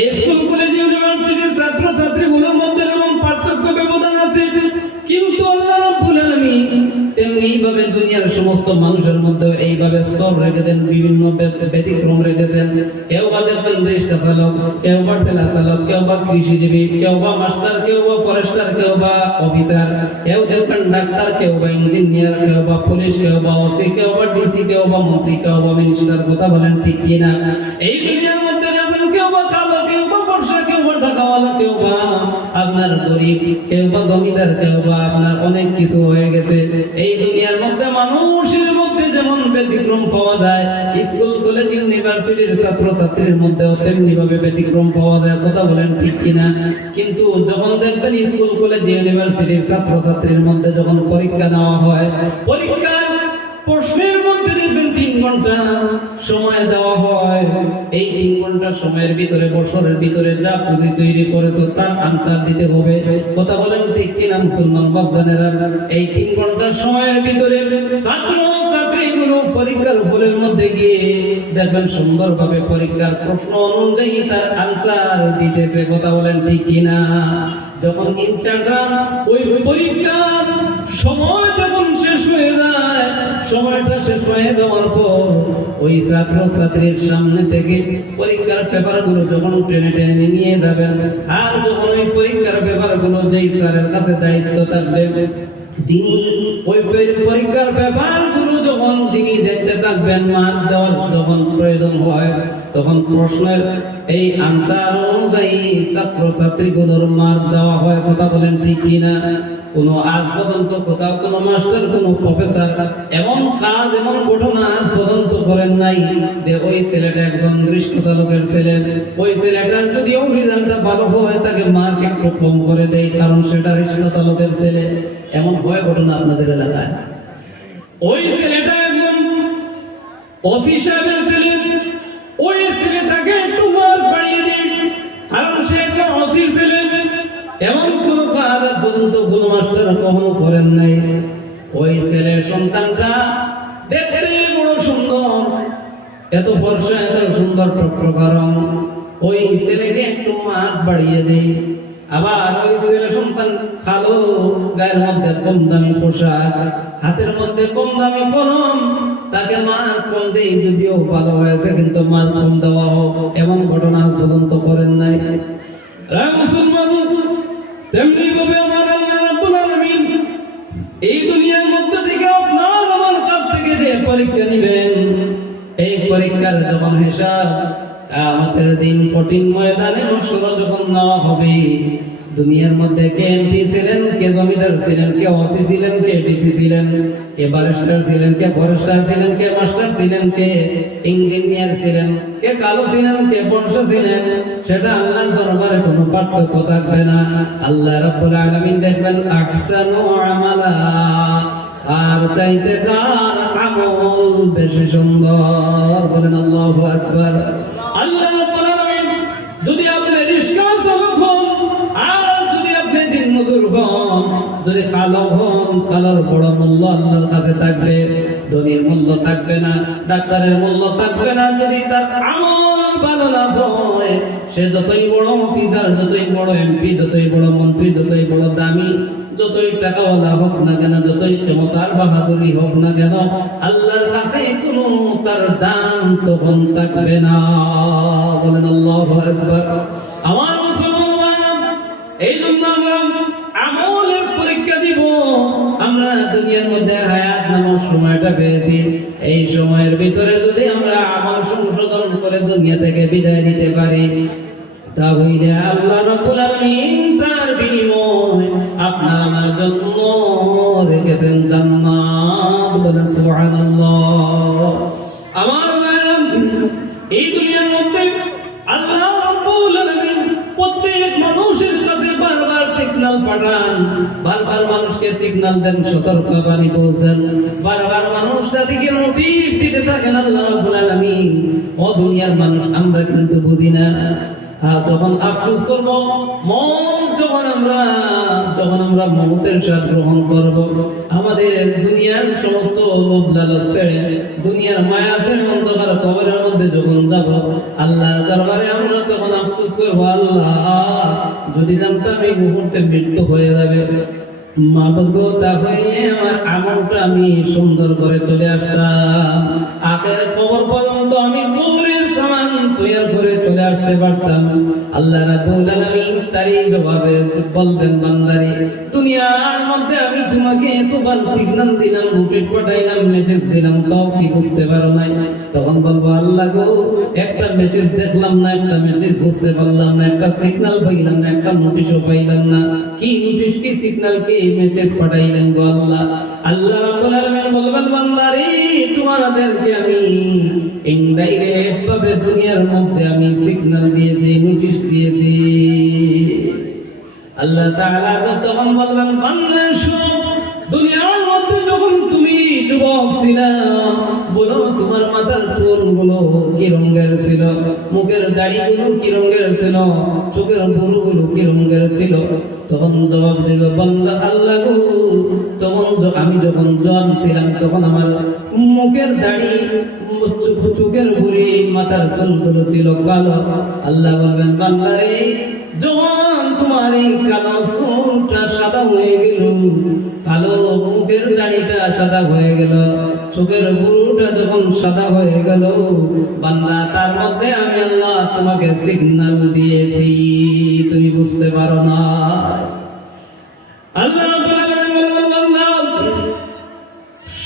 এই স্কুল কলেজ ইউনিভার্সিটির ছাত্র ছাত্রীগুলোর মধ্যে এমন পার্থক্য ব্যবধান আছে, কিন্তু আল্লাহ রাব্বুল আলামিন এইভাবে দুনিয়ার সমস্ত মানুষের মধ্যে এইভাবে স্তর রেখেছেন, বিভিন্ন ব্যতিক্রম রেখেছেন। কেউ বা দেখবেন রিক্সা চালক, কেউ বা ঠেলা চালক, কেউ বা কৃষিজীবী, কেউ বা মাস্টার, কেউ বা ফরেস্টার, কেউ বা অফিসার, কেউ দেখবেন ডাক্তার, কেউ বা ইঞ্জিনিয়ার, কেউ বা পুলিশ, কেউ বা ওসি, কেউ বা ডিসি, কেউ বা মন্ত্রী, কেউ বা মিনিস্টার। কথা বলেন ঠিক কিনা? এই দুনিয়ার মধ্যে দেখবেন কেউ বা কালো, কেউ বা বর্ষা, কেউ বা টাকাওয়ালা, কেউ বা আপনার গরিব, কেউ বা জমিদার, কেউ বা আপনার অনেক কিছু হয়ে গেছে। এই দুনিয়ার মধ্যে মানুষের মধ্যে যেমন ব্যতিক্রম পাওয়া যায়, স্কুল কলেজ ইউনিভার্সিটির ছাত্র ছাত্রীর মধ্যেও তেমনি ভাবে ব্যতিক্রম পাওয়া যায়। কথা বলেন ঠিক কিনা? কিন্তু যখন দেখবেন স্কুল কলেজ ইউনিভার্সিটির ছাত্র ছাত্রীর মধ্যে যখন পরীক্ষা নেওয়া হয়, পরীক্ষার প্রশ্নের মধ্যে দেখবেন 3 ঘন্টা সময় দেওয়া হয়। এই 3 ঘন্টা সময়ের ভিতরে, বছরের ভিতরে যা পুঁজি তৈরি করেছো তার আনসার দিতে হবে। কথা বলেন ঠিক কিনা মুসলমান বাপজানেরা? এই 3 ঘন্টা সময়ের ভিতরে ছাত্র ছাত্রীগুলো পরীক্ষার হলের মধ্যে গিয়ে দেখবেন সুন্দরভাবে পরীক্ষার প্রশ্ন অনুযায়ী তার আনসার দিতেছে। কথা বলেন ঠিক কিনা? যখন ইনচার্জরা ওই পরীক্ষার সময় যখন শেষ হয়ে যায়, সময়টা শেষ হয়ে যাওয়ার পর ওই ছাত্র ছাত্রীর সামনে থেকে পরীক্ষার পেপারগুলো যখন টেনে টেনে নিয়ে যাবেন, আর যখন ওই পরীক্ষার পেপারগুলো যেই স্যারের কাছে দায়িত্ব থাকবে, যিনি ওই পরীক্ষার পেপারগুলো যখন যিনি দেখতে থাকবেন, মার্ক দেওয়ার যখন প্রয়োজন হয়, তখন প্রশ্নের এই আনসার অনুযায়ী ছাত্র ছাত্রীগুলোর মার্ক দেওয়া হয়। কথা বলেন ঠিক কিনা? কোনো আজ পর্যন্ত কোথাও কোনো মাস্টার, কোনো প্রফেসর এমন কাজ, এমন ঘটনা আজ পর্যন্ত করেন নাই যে ওই ছেলেটা একজন রিক্সা চালকের ছেলে, ওই ছেলেটার যদি অভিযানটা ভালো হয় তাকে মার্ক একটু কম করে দেয়, কারণ সেটা রিক্সা চালকের ছেলে। এমন হয় ঘটনা আপনাদের এলাকায়? ওই ছেলেটা একজন ওসি সাহেবের ছেলে, ওই ছেলেটাকে একটু মার্ক বাড়িয়ে দেয়, কারণ সে একজন ওসির ছেলে। এমন কোন কাজ আজ পর্যন্ত কোন মাস্টার কখনো করেন নাই। ওই ছেলের সন্তানটা দেখতে বড় সুন্দর, এত ফর্সা, এত সুন্দর প্রকারম, ওই ছেলেকে একটু মার্ক বাড়িয়ে দেয়। আবার ওই ছেলে সন্তান কালো, গায়ের মধ্যে কম দামি পোশাক, হাতের মধ্যে কম দামি কলম, তাকে মার্ক কম দেয়। যদিও ভালো হয়েছে কিন্তু মার্ক কম দেওয়া হোক, এমন ঘটনা আজ পর্যন্ত করেন নাই। মুসলমান, তেমনি ভাবে আমার আল্লাহ রাব্বুল আলামিন এই দুনিয়ার মধ্যে থেকে আপনার আমার কাছ থেকে যে পরীক্ষা নিবেন, এই পরীক্ষার যখন হিসাব কিয়ামতের দিন কঠিন ময়দানে মাশর যখন নেওয়া হবে, দুনিয়ার মধ্যে কে এমপি ছিলেন, কে জমিদার ছিলেন, কে ওসি ছিলেন, কে ডিসি ছিলেন, কে ব্যারিস্টার ছিলেন, কে ফরেস্টার ছিলেন, কে মাস্টার ছিলেন, কে ইঞ্জিনিয়ার ছিলেন, কে কালো ছিলেন, কে বর্ষা ছিলেন, সেটা আল্লাহর দরবারে কোনো পার্থক্য থাকবে না। আল্লাহ রাব্বুল আলামিন দেখবেন আহসানু আমালা, আর চাইতে কার আমল বেশি সুন্দর। বলেন আল্লাহু আকবার। আল্লাহ রাব্বুল আলামিন যদি আপনি রিস্কা চালক হন, আর যদি আপনি দিন মজুর হন, যদি কালো হন, কালোর বড় মূল্য আল্লাহর কাছে থাকবে, ধনীর মূল্য থাকবে না, ডাক্তারের মূল্য থাকবে না। যদি তার আমল ভালো না হয়, সে যতই বড় অফিসার, যতই বড় এমপি, যতই বড় মন্ত্রী, যতই বড় দামি, যতই টাকাওয়ালা হোক না কেন, যতই ক্ষমতার বাহাদুরি হোক না কেন, আল্লাহর কাছে কোনো তার দাম তখন থাকবে না। বলেন আল্লাহু আকবার। আমার মুসলমান, এই জন্য আমরা আমলের পরীক্ষা দিব। আমরা দুনিয়ার মধ্যে হায়াত নামক সময়টা পেয়েছি, এই সময়ের ভিতরে যদি আমরা আমল সংশোধন করে দুনিয়া থেকে বিদায় নিতে পারি, তাহলে আল্লাহ রাব্বুল আলামিন তার বিনিময় আপনার আমার জন্য রেখেছেন জান্নাত। বলেন সুবহানাল্লাহ। আমার ভাইরা, এই দুনিয়ার মধ্যে আল্লাহ রাব্বুল আলামিন প্রত্যেক মানুষের কাছে বারবার সিগন্যাল পাঠান, বারবার মানুষকে সিগন্যাল দেন, সতর্কবাণী পৌঁছান, বারবার মানুষ তাদেরকে নোটিশ দিতে থাকেন। আল্লাহ রাব্বুল আলামিন, ও দুনিয়ার মানুষ, আমরা কিন্তু বুঝি না। যখন আফসোস করব, যখন আমরা মৌতের স্বাদ গ্রহণ করব, আমাদের দুনিয়ার সমস্ত লোভ লালচ ছেড়ে, দুনিয়ার মায়া ছেড়ে অন্ধকার কবরের মধ্যে যখন যাব, আল্লাহর দরবারে আমরা তখন আফসোস করব, আল্লাহ যদি জানতাম এই মুহূর্তে মৃত্যু হয়ে যাবে, মাবুদ গো, তাহলে আমার আমলটা আমি সুন্দর করে চলে আসতাম, আখের কবর পর্যন্ত আমি কবরের সামান তৈরি করে চলে আসতে পারতাম। আল্লাহ রাব্বুল আলামিন তারই জবাবে বলবেন, বান্দারে দুনিয়ার মধ্যে আমি তোমাকে এতবার সিগন্যাল দিলাম, নোটিশ পাঠাইলাম, মেসেজ দিলাম, তাও কি বুঝতে পারো নাই? তখন বলবো, আল্লাহ গো, একটা মেসেজ দেখলাম না, একটা মেসেজ বুঝতে পারলাম না, একটা সিগন্যাল পাইলাম না, একটা নোটিশও পাইলাম না। কি নোটিশ, কি সিগন্যাল, কি মেসেজ পাঠাইলেন গো আল্লাহ? আল্লাহ রাব্বুল আলামিন বলবেন, বান্দারে তোমাদেরকে আমি ইনডাইরেক্ট ভাবে দুনিয়ার মধ্যে আমি সিগন্যাল দিয়েছি, নোটিশ দিয়েছি। আল্লাহ তাআলা তখন বলবেন, বান্দা শোন, দুনিয়ার মধ্যে যখন তুমি যুবক ছিলা, বলো তোমার মাথার চুলগুলো কি রঙের ছিল, মুখের দাড়িগুলো কি রঙের ছিল, চোখের ভুরুগুলো কি রঙের ছিল? তখন জবাব দিল বান্দা, আল্লাহ গো, তখন আমি যখন জওয়ান ছিলাম তখন আমার মুখের দাড়ি, চোখের ভুঁড়ি, মাথার চুলগুলো ছিল কালো। আল্লাহ বলবেন, বান্দারে যখন তোমার এই কালো চুলটা সাদা হয়ে গেল, কালো মুখের দাড়িটা সাদা হয়ে গেল, চোখের ভুরুটা যখন সাদা হয়ে গেল, বান্দা তার মধ্যে আমি আল্লাহ তোমাকে সিগন্যাল দিয়েছি, তুমি বুঝতে পারো না। আল্লাহ বলবেন, বান্দা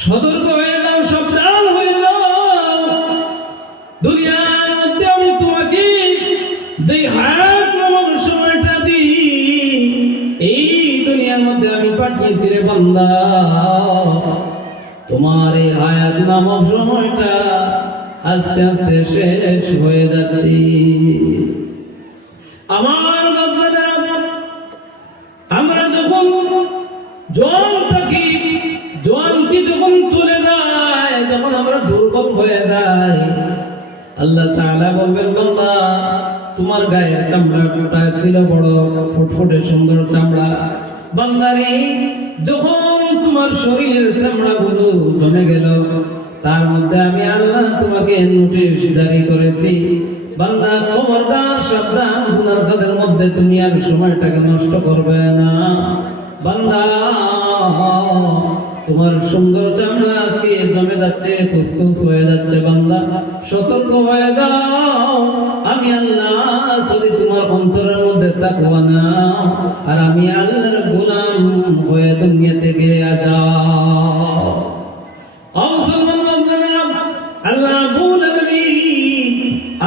সতর্ক হয়ে যাও, সাবধান হয়ে যাও, দুনিয়ার মধ্যে আমি তোমাকে যে হায়াত নামক সময়টা দিই, এই দুনিয়ার মধ্যে আমি পাঠিয়েছি রে বান্দা, তোমার এই হায়াত নামক সময়টা আস্তে আস্তে শেষ হয়ে যাচ্ছে। আমার বাবারা, আমরা যখন জোয়ান থাকি, জোয়ানটি যখন চলে যায়, যখন আমরা দুর্বল হয়ে যাই, আল্লাহ তাআলা বলবেন, বান্দা তোমার গায়ের চামড়াটা ছিল বড় ফুটফুটে সুন্দর চামড়া, বান্দারে যখন তোমার শরীরের চামড়াগুলো জমে গেল, তার মধ্যে আমি আল্লাহ তোমাকে নোটিশ জারি করেছি, বান্দা খবরদার, সাবধান, গুনার কাজের মধ্যে তুমি আর সময়টাকে নষ্ট করবে না। বান্দা তোমার সুন্দর চামড়া আজকে জমে যাচ্ছে, কুসকুস হয়ে যাচ্ছে, বান্দা সতর্ক হয়ে যাও, আমি আল্লাহর প্রতি তোমার অন্তরের মধ্যে তাকওয়া নাও, আর আমি আল্লাহর গোলাম হয়ে দুনিয়া থেকে যাও। আল্লাহ রাব্বুল আলামিন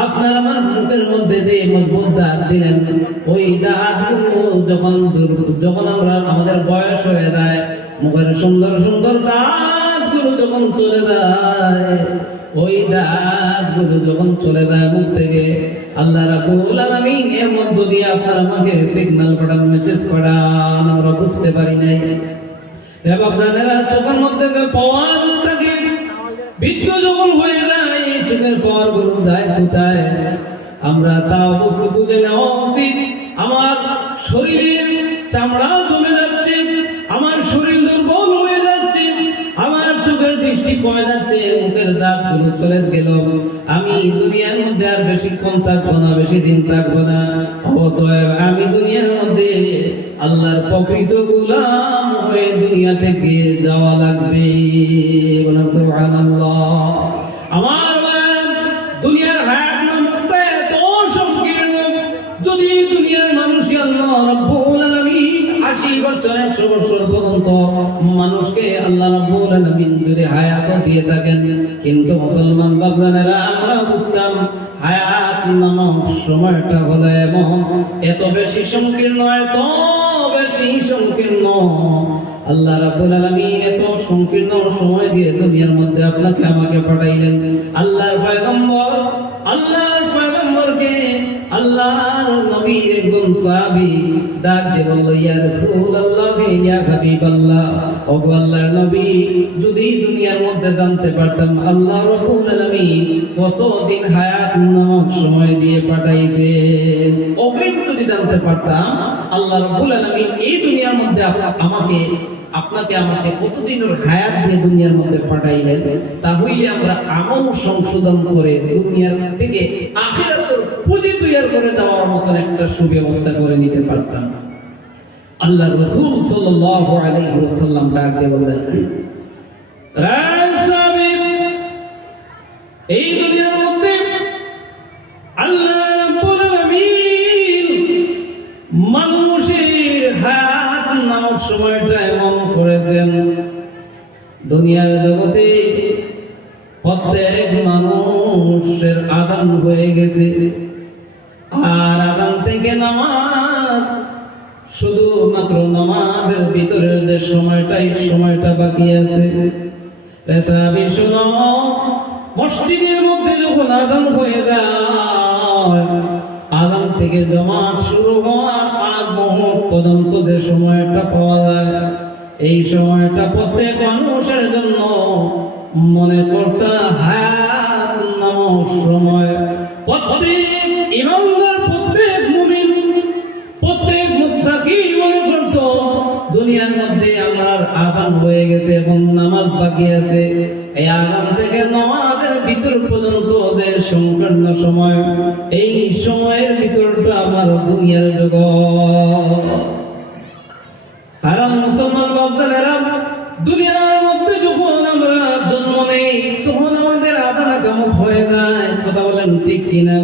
আপনার আমার মুখের মধ্যে যে মজবুত দাঁত দিলেন, ওই দাঁতগুলো যখন আমরা আমাদের বয়স হয়ে যায়, মুখের সুন্দর সুন্দর দাঁতগুলো যখন চলে যায়, ওই দাঁতগুলো যখন চলে যায় মুখ থেকে, আল্লাহ রাব্বুল আলামিন এর মধ্য দিয়ে আপনার আমাকে সিগন্যাল পাঠান, মেসেজ পাঠান, আমরা বুঝতে পারি নাই। আপনারা চোখের মধ্যে পাওয়ার থাকে, বৃদ্ধ যখন হয়ে যায়, চোখের পাওয়ার গুলো যায় কোথায়? আমরা তা অবশ্য বুঝে নেওয়া উচিত। আমার শরীরের চামড়া জমে যাচ্ছে, আমার শরীর দুর্বল হয়ে যাচ্ছে, আমার চোখের দৃষ্টি কমে যাচ্ছে, মুখের দাঁত গুলো চলে গেল, আমি দুনিয়ার মধ্যে আর বেশিক্ষণ থাকবো না, বেশি দিন থাকবো না, অতএব আমি দুনিয়ার মধ্যে আল্লাহর প্রকৃত গোলাম হয়ে দুনিয়া থেকে যাওয়া লাগবে। বলেন সুবহানাল্লাহ। আমার দুনিয়ার হায়াত নামটা এত সংকীর্ণ, যদি দুনিয়ার মানুষকে আল্লাহ রাব্বুল আলামিন 80 বছর 100 বছর পর্যন্ত মানুষকে আল্লাহ রাব্বুল আলামিন যদি হায়াত দিয়ে থাকেন, কিন্তু মুসলমান বাবারা আমরা বুঝতাম হায়াত নামক সময়টা হলো এমন এত বেশি সংকীর্ণ, এত বেশি সংকীর্ণ, আল্লাহ রাব্বুল আলামিন এত সংকীর্ণ সময় দিয়ে দুনিয়ার মধ্যে আপনাকে আমাকে পাঠাইলেন। আল্লাহর পয়গম্বরকে আল্লাহর নবীর একজন সাহাবী ডাক দিয়ে বলল, ইয়া রাসূলুল্লাহ, ইয়া হাবিবাল্লাহ, ওগো আল্লাহর নবী, যদি দুনিয়ার মধ্যে জানতে পারতাম আল্লাহ রাব্বুল আলামিন কতদিন হায়াত নামক সময় দিয়ে পাঠাইছেন, অগ্রিম যদি জানতে পারতাম আল্লাহ রাব্বুল আলামিন এই দুনিয়ার মধ্যে আপনাকে আমাকে কতদিনের হায়াত দিয়ে দুনিয়ার মধ্যে পাঠাইলেন, তাহলে আমরা আমল সংশোধন করে দুনিয়ার থেকে আখিরাতের পুঁজি তৈরি করে দেওয়ার মতন একটা সুব্যবস্থা করে নিতে পারতাম। আল্লাহ রাসূল সাল্লাল্লাহু আলাইহি ওয়াসাল্লাম ডাক দিয়ে বললেন, রাসূল, এই দুনিয়ার মধ্যে আল্লাহ রাব্বুল আলামিন মানুষের হায়াত নামক সময়টা এমন করেছেন, দুনিয়ার জগতে প্রত্যেক মানুষের আযান হয়ে গেছে, আর আযান থেকে নামাজ, শুধুমাত্র নামাজের ভিতরের যে সময়টা বাকি আছে। সাহাবী শুনো, মসজিদের মধ্যে যখন আযান হয়ে যায়, আযান থেকে জামাত শুরু হওয়ার আগ মুহূর্ত পর্যন্ত যে সময়টা পাওয়া যায়, এই সময়টা প্রত্যেক মানুষের জন্য মনে করতে হায়াত নামক সময়। প্রত্যেক ইমানদার, প্রত্যেক মুমিন, প্রত্যেক মুত্তাকি মনে করত দুনিয়ার মধ্যে আমার আযান হয়ে গেছে, এখন নামাজ বাকি আছে। এই আযান থেকে নামাজের ভিতর পর্যন্ত যে সংকীর্ণ সময়, এই সময়ের ভিতরটা আমার দুনিয়ার জগৎ। কারণ মুসলমান বাপদাদেরা, দুনিয়ার মধ্যে যখন আমরা জন্ম নেই তখন আমাদের আযান কামত হয়ে যায়। কথা বলেন ঠিক কিনা?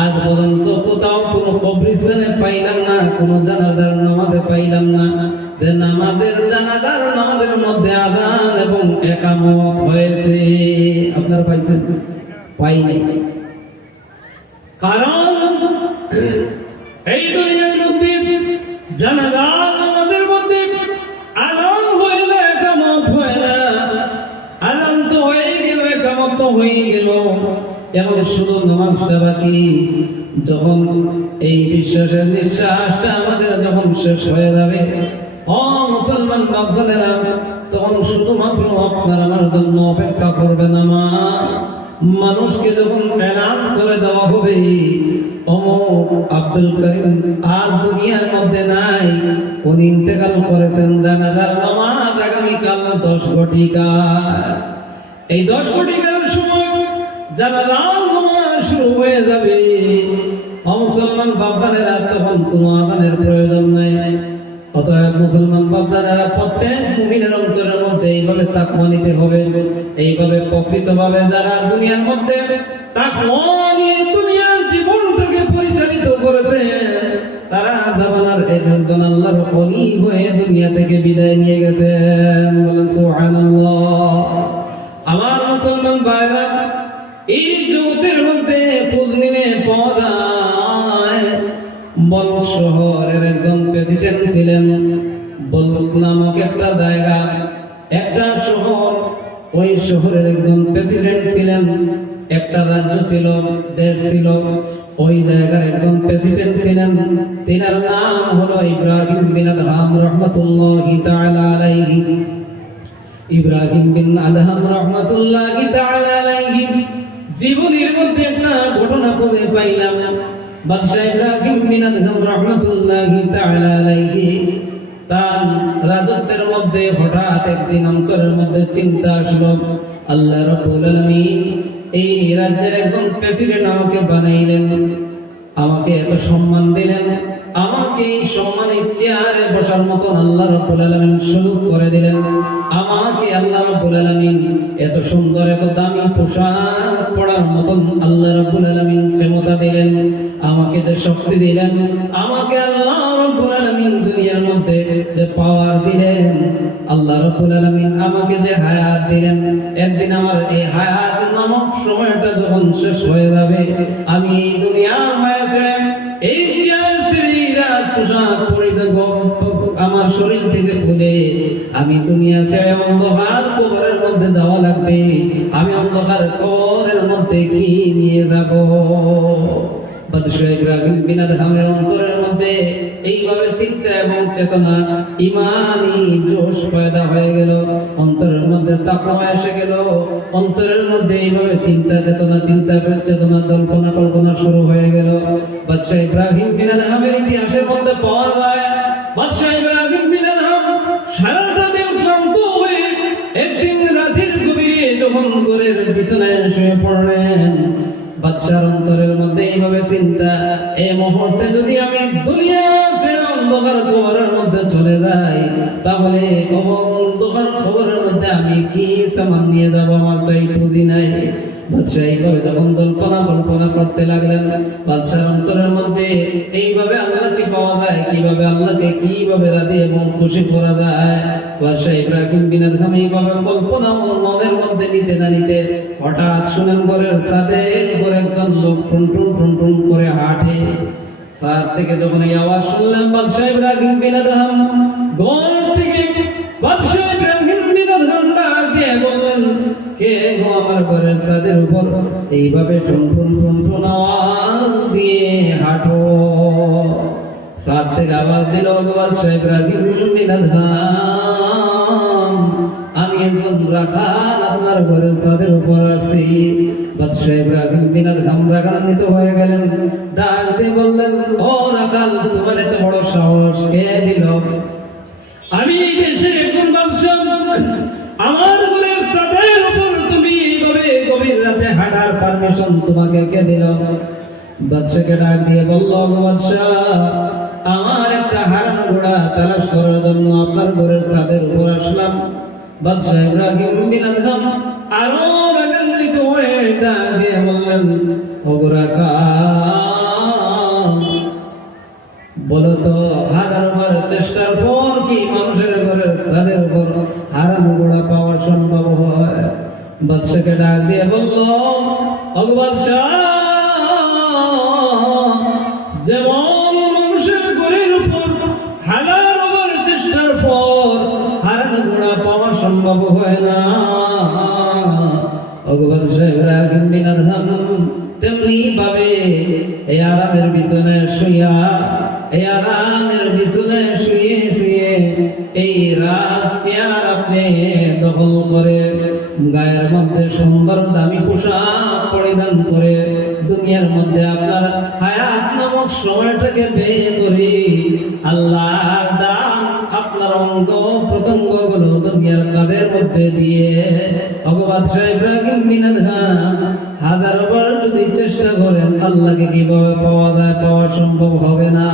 আজ পর্যন্ত কোথাও কোনো কবরস্থানে পাইলাম না, কোনো জানাজার নামাজে পাইলাম না যে জানাজার নামাজের মধ্যে আযান এবং ইকামত হয়েছে। আপনারা পাইছেন? পাইনি। কারণ এই দুনিয়ার মধ্যে জানাজার নামাজের মধ্যে আযান হয়ে না, ইকামত হয় না। আযান তো হয়ে গেল, ইকামত তো হয়ে গেল, এখন শুধু নামাজটা বাকি। যখন এই বিশ্বাসের নিঃশ্বাসটা আমাদের যখন শেষ হয়ে যাবে, ও মুসলমান বাপদাদেরা, তখন শুধুমাত্র আপনার আমার জন্য অপেক্ষা করবে নামাজ। মানুষকে যখন এলান করে দেওয়া হবে, অমুক আব্দুল করিম আর দুনিয়ার মধ্যে নাই, উনি ইন্তেকাল করেছেন, জানাজার নামাজ আগামীকাল 10 ঘটিকায়। এই 10 ঘটিকার সময় জানাজার নামাজ শুরু হয়ে যাবে। মুসলমান বাপদাদেরা, তখন কোনো আযানের প্রয়োজন নাই। অতএব মুসলমান বাপদাদেরা, প্রত্যেক মুমিনের অন্তরের মধ্যে এইভাবে তাকওয়া নিতে হবে। এইভাবে প্রকৃতভাবে যারা দুনিয়ার মধ্যে তাকওয়া নিয়ে দুনিয়ার জীবনটাকে পরিচালিত করেছে, তারা জামানার একজন আল্লাহর ওলি হয়ে দুনিয়া থেকে বিদায় নিয়ে গেছেন। বলেন সুবহানাল্লাহ। আমার মুসলমান ভাইরা, এই জগতের মধ্যে খোঁজ নিলে পাওয়া যায়, বল শহরের একজন প্রেসিডেন্ট ছিলেন। বলক নামক একটা জায়গা, একটা শহর, ওই শহরের একজন প্রেসিডেন্ট ছিলেন। একটা রাজ্য ছিল, দেশ ছিল, ওই জায়গার একজন প্রেসিডেন্ট ছিলেন। তিনার নাম হলো ইব্রাহিম বিন আদহাম রহমাতুল্লাহি তাআলা আলাইহি। ইব্রাহিম বিন আদহাম রহমাতুল্লাহি তাআলা আলাইহি জীবনের মধ্যে একটা ঘটনা বলে পাইলাম। বাদশা ইব্রাহিম বিন আদহাম রহমাতুল্লাহি তাআলা আলাইহি তার রাজত্বের মধ্যে হঠাৎ একদিন অন্তরের মধ্যে চিন্তা আসলো, আল্লাহ রাব্বুল আলামিন এই রাজ্যের একজন প্রেসিডেন্ট আমাকে বানাইলেন, আমাকে এত সম্মান দিলেন, আমাকে এই সম্মানের চেয়ারে বসার মতন আল্লাহ রাব্বুল আলামিন সুযোগ করে দিলেন। আমাকে আল্লাহ রাব্বুল আলামিন এত সুন্দর, এত দামি পোশাক পরার মতন আল্লাহ রাব্বুল আলামিন ক্ষমতা দিলেন, আমাকে যে শক্তি দিলেন, আমাকে আল্লাহ রাব্বুল আলামিন দুনিয়ার মধ্যে যে পাওয়ার দিলেন, আল্লাহ রাব্বুল আলামিন আমাকে যে হায়াত দিলেন, একদিন আমার এই হায়াত নামক সময়টা যখন শেষ হয়ে যাবে, আমি এই দুনিয়ার মায়া ছেড়ে, এই চেয়ার ছেড়ে, রাত পোশাক পরিধান আমার শরীর থেকে খুলে আমি দুনিয়া ছেড়ে অন্ধকার কবরের মধ্যে যাওয়া লাগবে। আমি অন্ধকার কবরের মধ্যে কি নিয়ে যাব? বাদশা ইব্রাহিম বিন আদহামের অন্তরের মধ্যে এইভাবে চিন্তা এবং চেতনা, ইমানি জোশ পয়দা হয়ে গেল, অন্তরের মধ্যে তাকওয়া এসে গেল, অন্তরের মধ্যে এইভাবে চিন্তা চেতনা কল্পনা শুরু হয়ে গেল। বাদশা ইব্রাহিম বিন আদহামের ইতিহাসের মধ্যে পাওয়া যায়, বাদশা ইব্রাহিম বিন আদহাম সারাটা দিন ক্লান্ত হয়ে একদিন রাতের গভীরে যখন ঘরের বিছানায় শুয়ে পড়লেন, বাদশার অন্তরের মধ্যে এইভাবে চিন্তা, এই মুহূর্তে যদি আমি দুনিয়া ছেড়ে অন্ধকার কবরের মধ্যে চলে যাই, তাহলে অন্ধকার কবরের মধ্যে আমি কি সামান নিয়ে যাবো? আমার তো এই পুঁজি নাই। বাদশাহ এইভাবে যখন কল্পনা করতে লাগলেন, বাদশার অন্তরের মধ্যে এইভাবে আল্লাহকে পাওয়া যায় কিভাবে, আল্লাহকে কিভাবে রাজি এবং খুশি করা যায়, বাদশাহ ইব্রাহিম বিন আদহাম এইভাবে কল্পনা মনের মধ্যে নিতে না নিতে হঠাৎ শুনেন ঘরের ছাদের উপর একজন লোক টুন টুন টুন টুন করে হাঁটে। ছাদ থেকে যখন এই আওয়াজ শুনলেন, বাদশাহ ইব্রাহিম বিন আদহাম ঘর থেকে বাদশাহ ইব্রাহিম বিন আদহাম ডাক দিয়ে বললেন, কে গো আমার ঘরের ছাদের উপর এইভাবে টুন টুন টুন টুন আওয়াজ দিয়ে হাঁটো? ছাদ থেকে আওয়াজ দিল, বাদশাহ ইব্রাহিম বিন আদহাম, আমি একজন রাখাল আপনার ঘরের ছাদের উপর আসছি। বাদশাহ ইব্রাহিম বিন আদহাম রাগান্বিত হয়ে গেলেন, ডাক দিয়ে বললেন, ও রাখাল, তোমার এত বড় সাহস কে দিল? আমি এই দেশের একজন বাদশাহ, আমার ঘরের ছাদের উপর তুমি এইভাবে গভীর রাতে হাঁটার পারমিশন তোমাকে কে দিল? বাদশাকে ডাক দিয়ে বলল, বাদশাহ, আমার একটা হারানো ঘোড়া তালাশ করার জন্য আপনার ঘরের ছাদের উপর আসলাম। বাদশাহ ইব্রাহিম বিন আদহাম আরো রাগান্বিত হয়ে ডাক দিয়ে বললেন, ও রাখাল, বলো তো, হাজারবার চেষ্টার পর কি মানুষের ঘরের ছাদের উপর হারানো ঘোড়া পাওয়া সম্ভব হয়? বাদশাকে ডাক দিয়ে বলল, ও বাদশাহ, যেমন মানুষের ঘরের উপর হাজারবার চেষ্টার পর হারানো ঘোড়া পাওয়া সম্ভব হয় না, ও বাদশাহ ইব্রাহিম বিন আদহাম, তেমনি ভাবে এই আরামের বিছানায় শুইয়া, এই আরামের বিছানায় শুয়ে শুয়ে এই রাজ চেয়ার আপনি দখল করে, গায়ের মধ্যে সুন্দর দামি পোশাক পরিধান করে, দুনিয়ার মধ্যে আপনার হায়াত নামক সময়টাকে ব্যয় করে আল্লাহর দান আপনার অঙ্গ প্রত্যঙ্গ গুলো দুনিয়ার কাদের মধ্যে দিয়ে, বাদশাহ ইব্রাহিম বিন আদহাম হাজারবার যদি চেষ্টা করেন আল্লাহকে কিভাবে পাওয়া যায়? পাওয়া সম্ভব হবে না।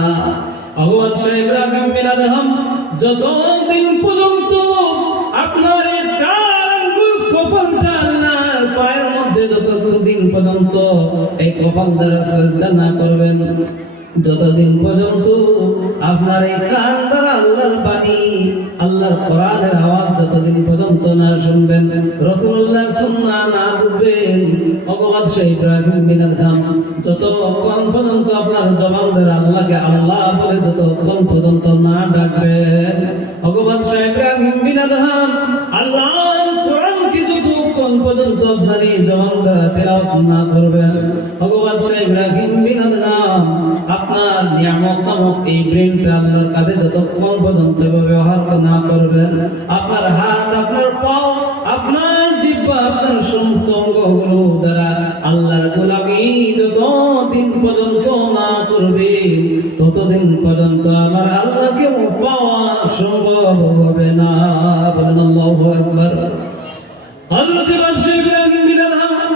বাদশাহ ইব্রাহিম বিন আদহাম যতদিন পর্যন্ত আপনার এই চার আঙ্গুল কপালটা আল্লাহর পায়ের মধ্যে যতদিন পর্যন্ত এই কপাল দ্বারা সাজদা না করবেন, যতদিন পর্যন্ত আপনার এই কান দ্বারা আল্লাহর বাণী, আল্লাহর কোরআনের আওয়াজ যতদিন পর্যন্ত না শুনবেন, রাসূলুল্লাহর সুন্নাহ না বুঝবেন, বাদশাহ ইব্রাহিম বিন আদহাম যতক্ষণ পর্যন্ত আপনার জবান দ্বারা আল্লাহকে আল্লাহ বলে যতক্ষণ পর্যন্ত না ডাকবেন, বাদশাহ ইব্রাহিম বিন আদহাম আল্লাহর কোরআনকে যতক্ষণ পর্যন্ত আপনার এই জবান দ্বারা তেলাওয়াত না করবেন, বাদশাহ ইব্রাহিম বিন আদহাম আপনার নিয়ামত নামক এই ব্রেনটা আল্লাহর কাছে যতক্ষণ পর্যন্ত ব্যবহার না করবেন, আপনার হাত, আপনার পাও, আপনার জিহ্বা, আপনার সমস্ত অঙ্গগুলো দ্বারা আল্লাহর গোলামি যতদিন পর্যন্ত না করবে, ততদিন পর্যন্ত আমার আল্লাহকে পাওয়া সম্ভব হবে না। বলেন আল্লাহু আকবার। হযরত বাদশাহ ইব্রাহিম বিন আদহাম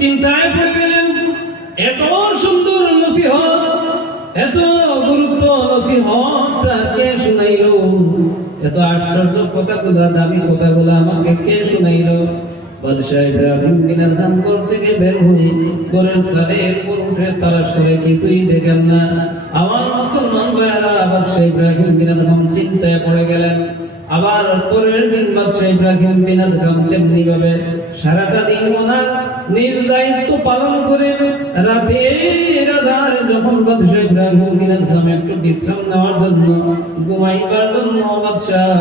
চিন্তায় পড়ে গেলেন, এত সুন্দর নসিহত, এত গুরুত্ব নসিহতটা কে শুনাইলো? এত আশ্চর্য কথাগুলো, দামি কথাগুলো আমাকে কে শুনাইলো? বাদশাহ ইব্রাহিম বিন আদহাম ঘর থেকে বের হয়ে ঘরের ছাদের উপর উঠে তালাশ করে কিছুই দেখেন না। আমার মুসলমান ভাইয়েরা, বাদশাহ ইব্রাহিম বিন আদহাম চিন্তায় পড়ে গেলেন। আবার পরের দিন বাদশাহ ইব্রাহিম বিন আদহাম তেমনি ভাবে সারাটা দিন ওনার নিজ দায়িত্ব পালন করে রাতের আধারে যখন বাদশাহ ইব্রাহিম বিন আদহাম একটু বিশ্রাম নেওয়ার জন্য, ঘুমাইবার জন্য বাদশাহ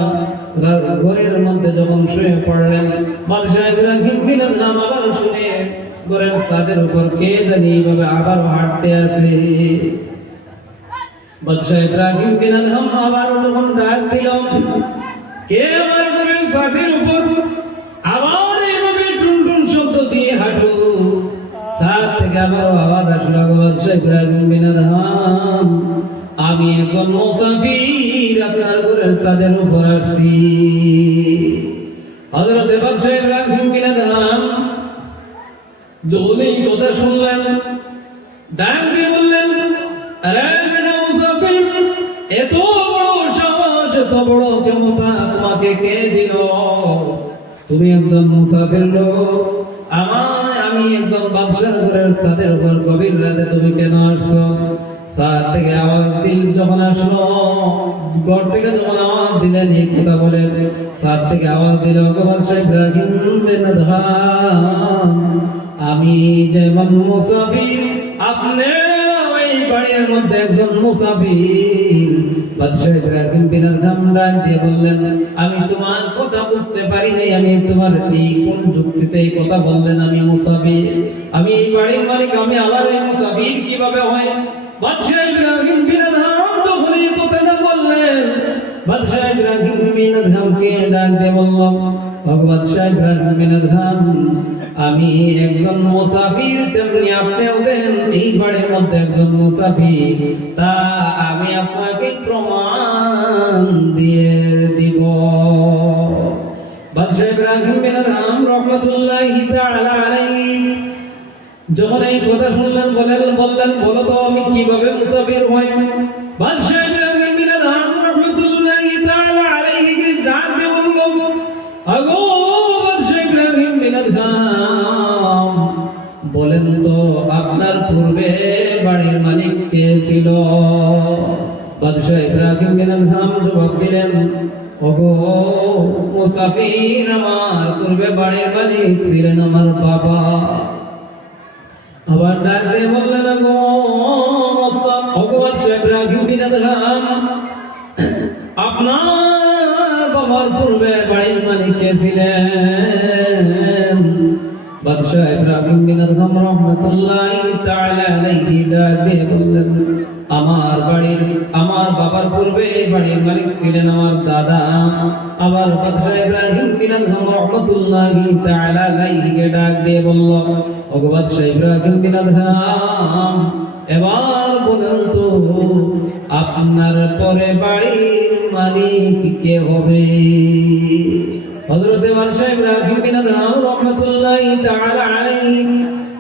ঘরের মধ্যে যখন শুয়ে পড়লেন, বাদশাহ ইব্রাহিম বিন আদহাম আবার শুনে ঘরের ছাদের উপর কে জানি এইভাবে আবার হাঁটতে আছে। বাদশাহ ইব্রাহিম বিন আদহাম আবার যখন ডাক দিল, কে আমার ঘরের ছাদের উপর আবার এইভাবে টুনটুন শব্দ দিয়ে হাঁটু? ছাদ থেকে আবার আওয়াজ আসলো, বাদশাহ ইব্রাহিম বিন আদহাম, আমি এখন মুসাফির, আপনার ঘরের ছাদের উপর আসছি। হযরত বাদশাহ ইব্রাহিম বিন আদহাম যখন এই কথা শুনলেন ডাক দিয়ে বললেন, আরে বেটা মুসাফির, এত বড় সাহস, এত বড় ক্ষমতা তোমাকে কে দিল? তুমি একজন মুসাফির লোক, আমি একজন বাদশার ঘরের ছাদের উপর গভীর রাতে তুমি কেন আসছো? ছাদ থেকে আওয়াজ দিল যখন আসলো, ঘর থেকে যখন আওয়াজ দিলেন এই কথা বলেন, ছাদ থেকে আওয়াজ দিল, বাদশা ইব্রাহিম বিন আদহাম, আমি যেমন মুসাফির, আপনি ওই বাড়ির মধ্যে একজন মুসাফির। বাদশা ইব্রাহিম বিন আদহাম ডাক দিয়ে বললেন, আমি তোমার কথা বুঝতে পারি নাই, আমি তোমার এই কোন যুক্তিতে এই কথা বললেন আমি মুসাফির? আমি এই বাড়ির মালিক, আমি আবার এই মুসাফির কিভাবে হয়? বাদশা ইব্রাহিম বিন আদহাম যখন এই কথাটা বললেন, বাদশা ইব্রাহিম বিন আদহামকে ডাক দিয়ে বলল, বাদশা ইব্রাহিম বিন আদহাম, আমি একজন মুসাফির, তেমনি আপনিও দেন এই বাড়ির মধ্যে একজন মুসাফির, তা আমি আপনাকে প্রমাণ দিয়ে দিব। বাদশা ইব্রাহিম বিন আদহাম রাহমাতুল্লাহি তাআলা আলাইহি যখন এই কথা শুনলেন বললেন, বলো তো আমি কিভাবে মুসাফির হই? বাদশা ইব্রাহিম বিন আদহাম রাহমাতুল্লাহি তাআলা আলাইহি ডাক দিয়ে বলল, আগো বাদশা ইব্রাহিম বিন আদহাম, বলেন তো আপনার পূর্বে বাড়ির মালিক কে ছিল? বাদশা ইব্রাহিম বিন আদহাম জবাব দিলেন, ওগো মুসাফির, আমার পূর্বে বাড়ির মালিক ছিলেন আমার বাবা। আবার ডাক দিয়ে বললেন, ওগো বাদশা ইব্রাহিম বিন আদহাম, আপনার বাবার পূর্বে বাড়ির মালিক কে ছিলেন? বাদশা ইব্রাহিম বিন আদহাম রাহমাতুল্লাহি তাআলা আলাইহি ডাক দিয়ে বললেন, আমার বাবার পূর্বে বাড়ির মালিক ছিলেন আমার দাদা। আবার বাদশা ইব্রাহিম বিন আদহাম রাহমাতুল্লাহি তাআলা আলাইহি ডাক দিয়ে বলল, ওগো বাদশা ইব্রাহিম বিন আদহাম, এবার বলেন তো আপনার পরে বাড়ির মালিক কে হবে? হযরত বাদশা ইব্রাহিম বিন আদহাম রাহমাতুল্লাহি তাআলা আলাইহি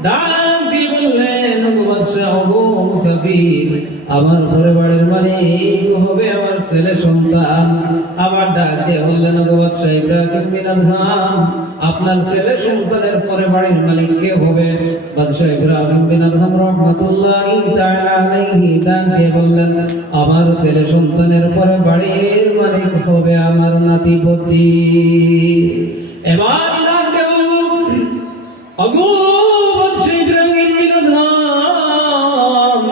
ডাক দিয়ে বললেন, ওগো বাদশা, ওগো মুসাফির, আমার পরে বাড়ির মালিক হবে আমার ছেলে সন্তান। আবার ডাক দিয়ে বললেন, ওগো বাদশা ইব্রাহিম বিন আদহাম, আপনার ছেলে সন্তানের পরে বাড়ির মালিক কে হবে? বাদশা ইব্রাহিম বিন আদহাম রাহমাতুল্লাহি তাআলা আলাইহি ডাক দিয়ে বললেন, আমার ছেলে সন্তানের পরে বাড়ির মালিক হবে আমার নাতিপতি। এবার ডাক দিয়ে বলল, ওগো বাদশা ইব্রাহিম বিন আদহাম,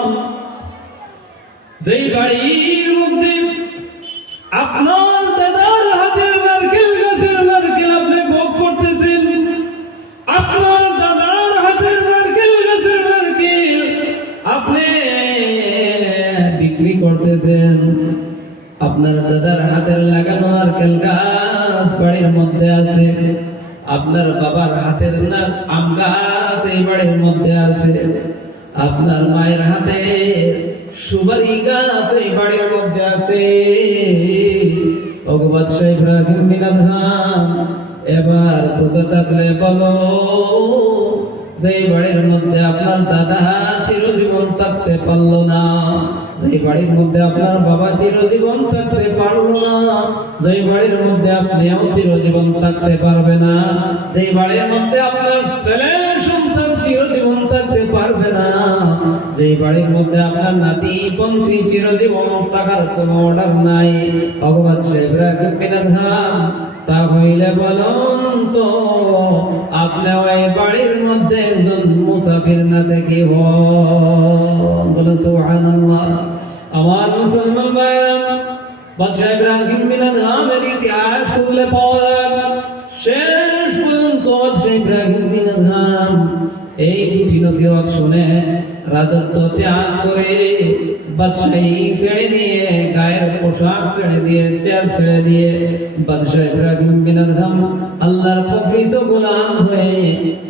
যেই বাড়ির মধ্যে আপনার দাদার হাতের নারকেল গাছের নারকেল আপনি ভোগ করতেছেন, আপনার দাদার হাতের নারকেল গাছের নারকেল আপনি বিক্রি করতেছেন, আপনার দাদার হাতের লাগানো নারকেল গাছ বাড়ির মধ্যে আছে, আপনার বাবার হাতের আম গাছ এই বাড়ির মধ্যে আছে, আপনার মায়ের হাতে সুপারি গাছ এই বাড়ির মধ্যে আছে। ওগো বাদশা ইব্রাহিম বিন আদহাম, এবার কথা থাকলে বলো, এই বাড়ির মধ্যে আপনার দাদা চিরজীবন থাকতে পারলো না, এই বাড়ির মধ্যে আপনার বাবা চিরজীবন থাকতে পারলো না, এই বাড়ির মধ্যে আপনিও চিরজীবন থাকতে পারবে না, এই বাড়ির মধ্যে আপনার ছেলে সন্তান চিরজীবন থাকতে পারবে না, যে বাড়ির মধ্যে আপনার নাতি পন্থী চিরজীবন থাকার কোনো অর্ডার নাই। ভগবান ইব্রাহিম বিন আদহাম, তা হইলে বলুন তো আপনি ওই বাড়ির মধ্যে একজন মুসাফির না থেকে হন? বলুন সুবহানাল্লাহ। আমার মুসলমান ভাইরা, বাদশা ইব্রাহিম বিন আদহামের ইতিহাস খুললে পাওয়া যায়, শেষ পর্যন্ত বাদশা ইব্রাহিম বিন আদহাম এই দুটি নসিহত শুনে রাজত্ব ত্যাগ করে বাদশাহী ছেড়ে দিয়ে, গায়ের পোশাক ছেড়ে দিয়ে, চেয়ার ছেড়ে দিয়ে বাদশা ইব্রাহিম বিন আদহাম আল্লাহর প্রকৃত গোলাম হয়ে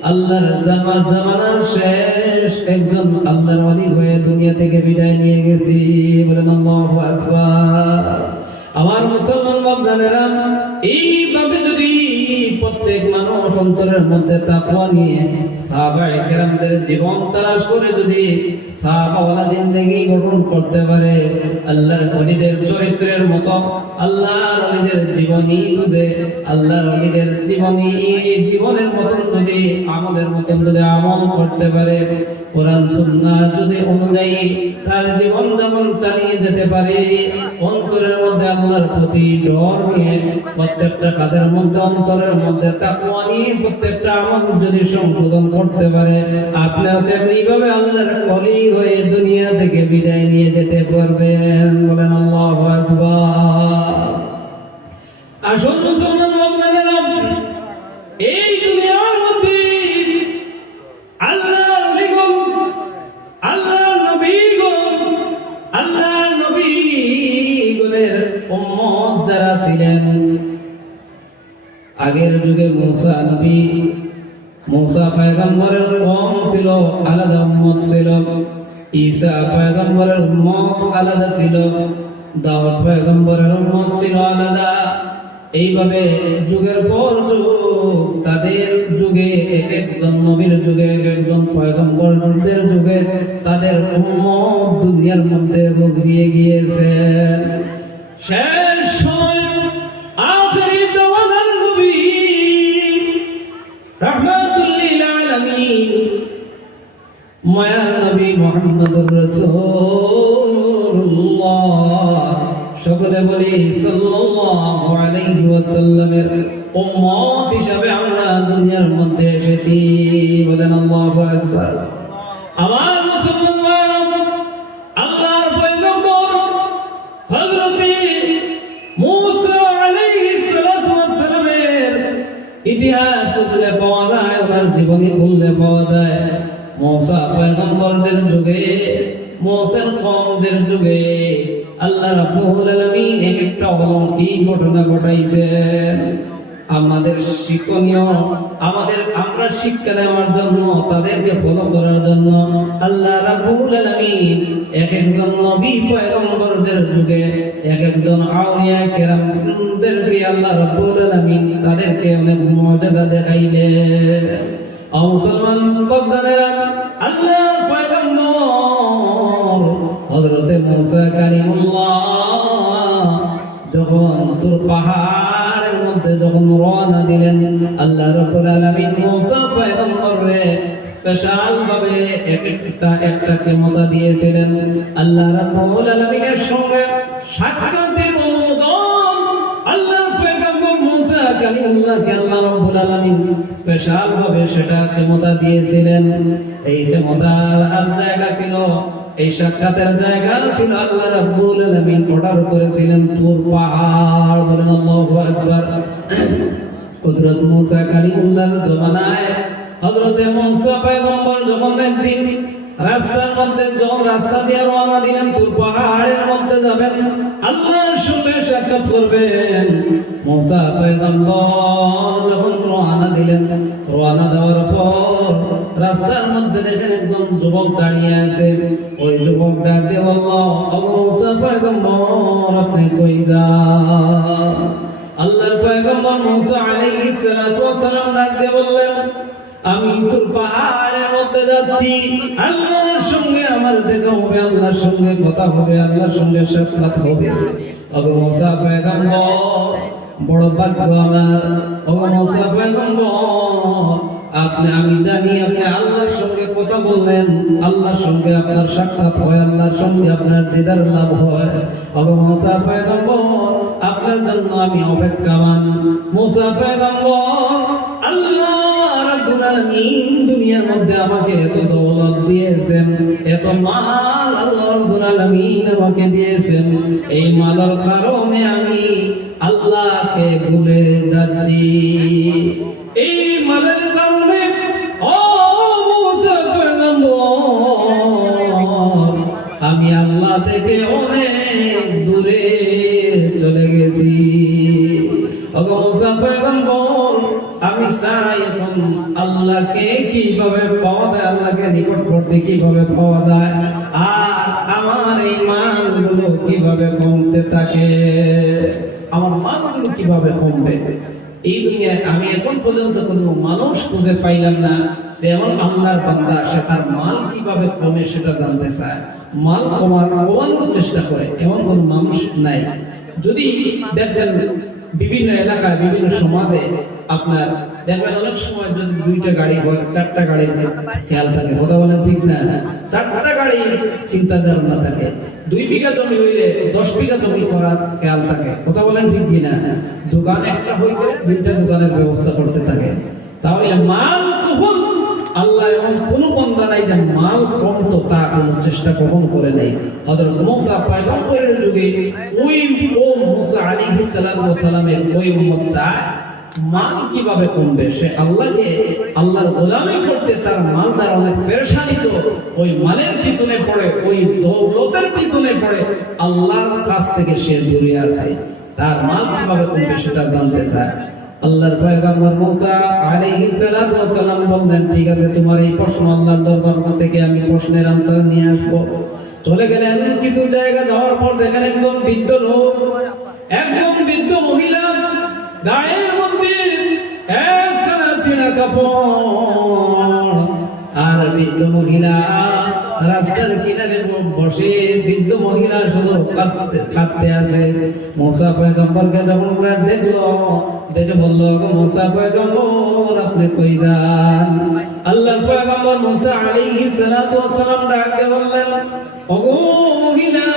আল্লাহর জামানার শেষ একজন আল্লাহর ওলি হয়ে দুনিয়া থেকে বিদায় নিয়ে গেছি। বলেন আল্লাহু আকবার। আমার মুসলমান বান্দারা, এইভাবে যদি প্রত্যেক মানুষ অন্তরের মধ্যে তাকওয়া নিয়ে সাহাবায়ে কেরামদের জীবন তালাশ করে যদি সাহাবাওয়ালা জিন্দেগি গঠন করতে পারে, আল্লাহর ওলিদের চরিত্রের মতো, আল্লাহর ওলিদের জীবনী খুঁজে, আল্লাহর ওলিদের জীবনের মতন যদি আমলের মতন যদি আমল করতে পারে, কোরআন সুন্নাহ যদি অনুযায়ী তার জীবন যেমন চালিয়ে যেতে পারে, অন্তরের মধ্যে আল্লাহর প্রতি ডর নিয়ে, প্রত্যেকটা কাজের মধ্যে অন্তরের মধ্যে তাকওয়া নিয়ে প্রত্যেকটা আমল যদি সংশোধন করতে পারে, আপনিও তেমনি ভাবে আল্লাহর ওলি হয়ে দুনিয়া থেকে বিদায় নিয়ে যেতে পারবেন। বলেন আল্লাহু আকবার। আসুন মুসলমান মুমিনেরা, এই দুনিয়ার মধ্যে আল্লাহর ওলিগণ, আল্লাহর নবীগণ, আল্লাহর নবীগণের উম্মত যারা ছিলেন, আগের যুগে মুসা নবী, মুসা পয়গম্বরের কওম ছিল, আলাদা উম্মত ছিল। ঈসা পয়গম্বরের উম্মত আলাদা ছিল, দাউদ পয়গম্বরের উম্মত ছিল আলাদা। এইভাবে যুগের পর যুগ তাদের যুগে এক একজন নবীর যুগে, এক একজন পয়গম্বরদের যুগে তাদের উম্মত দুনিয়ার মধ্যে গুজরিয়ে গিয়েছে। শেষ সময় আখিরি জামানার নবী রাহমাতুল লিল আলামিন মায়ার নবী মুহাম্মদুর রাসূলুল্লাহ, সকলে বলি সাল্লাল্লাহু আলাইহি ওয়াসাল্লামের উম্মত হিসাবে আমরা দুনিয়ার মধ্যে এসেছি। বলেন আল্লাহু আকবার। আমার মুসলমান, আল্লাহর পয়গম্বর হযরতে মুসা আলাইহিস সালাতু ওয়াস সালামের ইতিহাস খুঁজলে পাওয়া যায়, ওনার জীবনী খুললে পাওয়া যায়। মুসা পয়গম্বরদের যুগে, মুসার কওমদের যুগে আল্লাহ রাব্বুল আলামিন একটা অলৌকিক ঘটনা ঘটাইছেন। আমাদের শিক্ষণীয়, আমরা শিক্ষা নেওয়ার জন্য, তাদেরকে ফলো করার জন্য আল্লাহ রাব্বুল আলামিন এক একজন নবী পয়গম্বরদের যুগে এক একজন আউলিয়া কেরামদেরকে আল্লাহ রাব্বুল আলামিন তাদেরকে অনেক মুজিজা দেখাইলেন। মুসলমান বান্দারা, আল্লাহ পয়গম্বর হযরতে মুসা কালিমুল্লাহ যখন তুর পাহাড়ের মধ্যে যখন রওনা দিলেন, আল্লাহ রাব্বুল আলামিন মুসা পয়গম্বরকে স্পেশাল ভাবে একটা ক্ষমতা দিয়েছিলেন। আল্লাহ রাব্বুল আলামিনের সঙ্গে সাক্ষাতের অনুমোদন আল্লাহ পয়গম্বর মুসা কালিমুল্লাহকে আল্লাহ রাব্বুল আলামিন স্পেশাল ভাবে সেটা ক্ষমতা দিয়েছিলেন। এই ক্ষমতার আর জায়গা ছিল, এই সাক্ষাতের জায়গা ছিল আল্লাহ রাব্বুল আলামিন অর্ডার করেছিলেন তুর পাহাড়। বলেন আল্লাহু আকবার। হযরত মুসা কালিমুল্লাহর জমানায় হযরতে মুসা পয়গম্বর যখন একদিন রাস্তার মধ্যে যখন রাস্তা দিয়ে রওনা দিলেন, তুর পাহাড়ের মধ্যে যাবেন, আল্লাহর সঙ্গে সাক্ষাৎ করবেন। মুসা পয়গম্বর যখন রওনা দিলেন, রওনা দেওয়ার পর রাস্তার মধ্যে দেখেন একজন যুবক দাঁড়িয়ে আছে। ওই যুবক ডাক দিয়ে বলল, ও মুসা পয়গম্বর, আপনি কই যান? আল্লাহর পয়গম্বর মুসা আলাইহিস সালাতু ওয়াস সালাম ডাক দিয়ে বললেন, আমি তুর পাহাড়ের মধ্যে যাচ্ছি, আল্লাহর সঙ্গে আমার দেখা হবে, আল্লাহর সঙ্গে কথা হবে, আল্লাহর সঙ্গে সাক্ষাৎ হবে। ও মুসা পয়গম্বর, বড় ভাগ্য আমার। ও মুসা পয়গম্বর, আমি জানি আপনি আল্লাহর সঙ্গে কথা বললেন, আল্লাহর সঙ্গে আপনার সাক্ষাৎ হয়, আল্লাহর সঙ্গে আপনার দিদার লাভ হয়। ও মুসা পয়গম্বর, আপনার জন্য আমি অপেক্ষামান। মুসা পয়গম্বর, আল্লাহ রাব্বুল আলামিন দুনিয়ার মধ্যে আমাকে এত দৌলত দিয়েছেন, এত মাল আল্লাহ রাব্বুল আলামিন আমাকে দিয়েছেন। এই মালের কারণে আমি আল্লাহকে ভুলে যাচ্ছি। এই মালের কারণে ও মুসা পয়গম্বর, আমি আল্লাহ থেকে অনেক দূরে চলে গেছি। ও মুসা পয়গম্বর, আমি চাই এখন আল্লাহকে কিভাবে পাওয়া যায়, আল্লাহকে নিকটবর্তী কিভাবে পাওয়া যায়, আর আমার এই মালগুলো কিভাবে কমতে থাকে, আমার মালগুলো কিভাবে কমবে। এই দুনিয়ায় আমি এখন পর্যন্ত কোনো মানুষ খুঁজে পাইলাম না এমন আল্লাহর বান্দা সে তার মাল কিভাবে কমে সেটা জানতে চায়, মাল কমানোর চেষ্টা করে, এমন কোন মানুষ নাই। যদি দেখবেন বিভিন্ন এলাকায় বিভিন্ন সমাজে আপনার দেখবেন অনেক সময় যদি 2টা গাড়ি হয় 4টা গাড়ি খেয়াল থাকে, কথা বলেন ঠিক না, 4টা গাড়ি চিন্তা ধারণা থাকে, 2 বিঘা জমি হইলে 10 বিঘা জমি করার খেয়াল থাকে, কথা বলেন ঠিক কিনা, দোকান একটা হইলে 2টা দোকানের ব্যবস্থা করতে থাকে। তাহলে মাল কখন আল্লাহ এমন কোনো বান্দা নাই যে মাল কমতো তা কোনো চেষ্টা কখনো করে নাই। হযরত মুসা পয়গম্বরের যুগে ওই মুসা আলাইহিস সালাতু ওয়াস সালামের ওই উম্মত মাল কিভাবে কমবে, সে আল্লাহকে আল্লাহর গোলামি করতে তার মাল দ্বারা অনেক পেরেশানি, তো ওই মালের পিছনে পড়ে ওই দৌলতের পিছনে পড়ে আল্লাহর কাছ থেকে সে দূরে আছে, তার মাল কিভাবে কমবে সেটা জানতে চায়। আল্লাহর পয়গম্বর মুসা আলাইহিস সালাতু ওয়াস সালাম বললেন, ঠিক আছে তোমার এই প্রশ্ন আল্লাহর দরবার থেকে আমি প্রশ্নের আনসার নিয়ে আসবো। চলে গেলেন, কিছু জায়গা যাওয়ার পর দেখেন একজন বৃদ্ধ লোক, একজন বৃদ্ধ মহিলা, গায়ের মধ্যে একখানা ছেঁড়া কাপড়, আর বৃদ্ধ মহিলা রাস্তার কিনারে বসে, বৃদ্ধ মহিলা শুধু খাটতে আছে। মুসা পয়গম্বরকে যখন দেখলো, দেখে বললো, মুসা পয়গম্বর আপনি কই যান? আল্লাহর পয়গম্বর মুসা আলাইহিস সালাতু ওয়াস সালাম ডাকতে বললেন, ওগো মহিলা,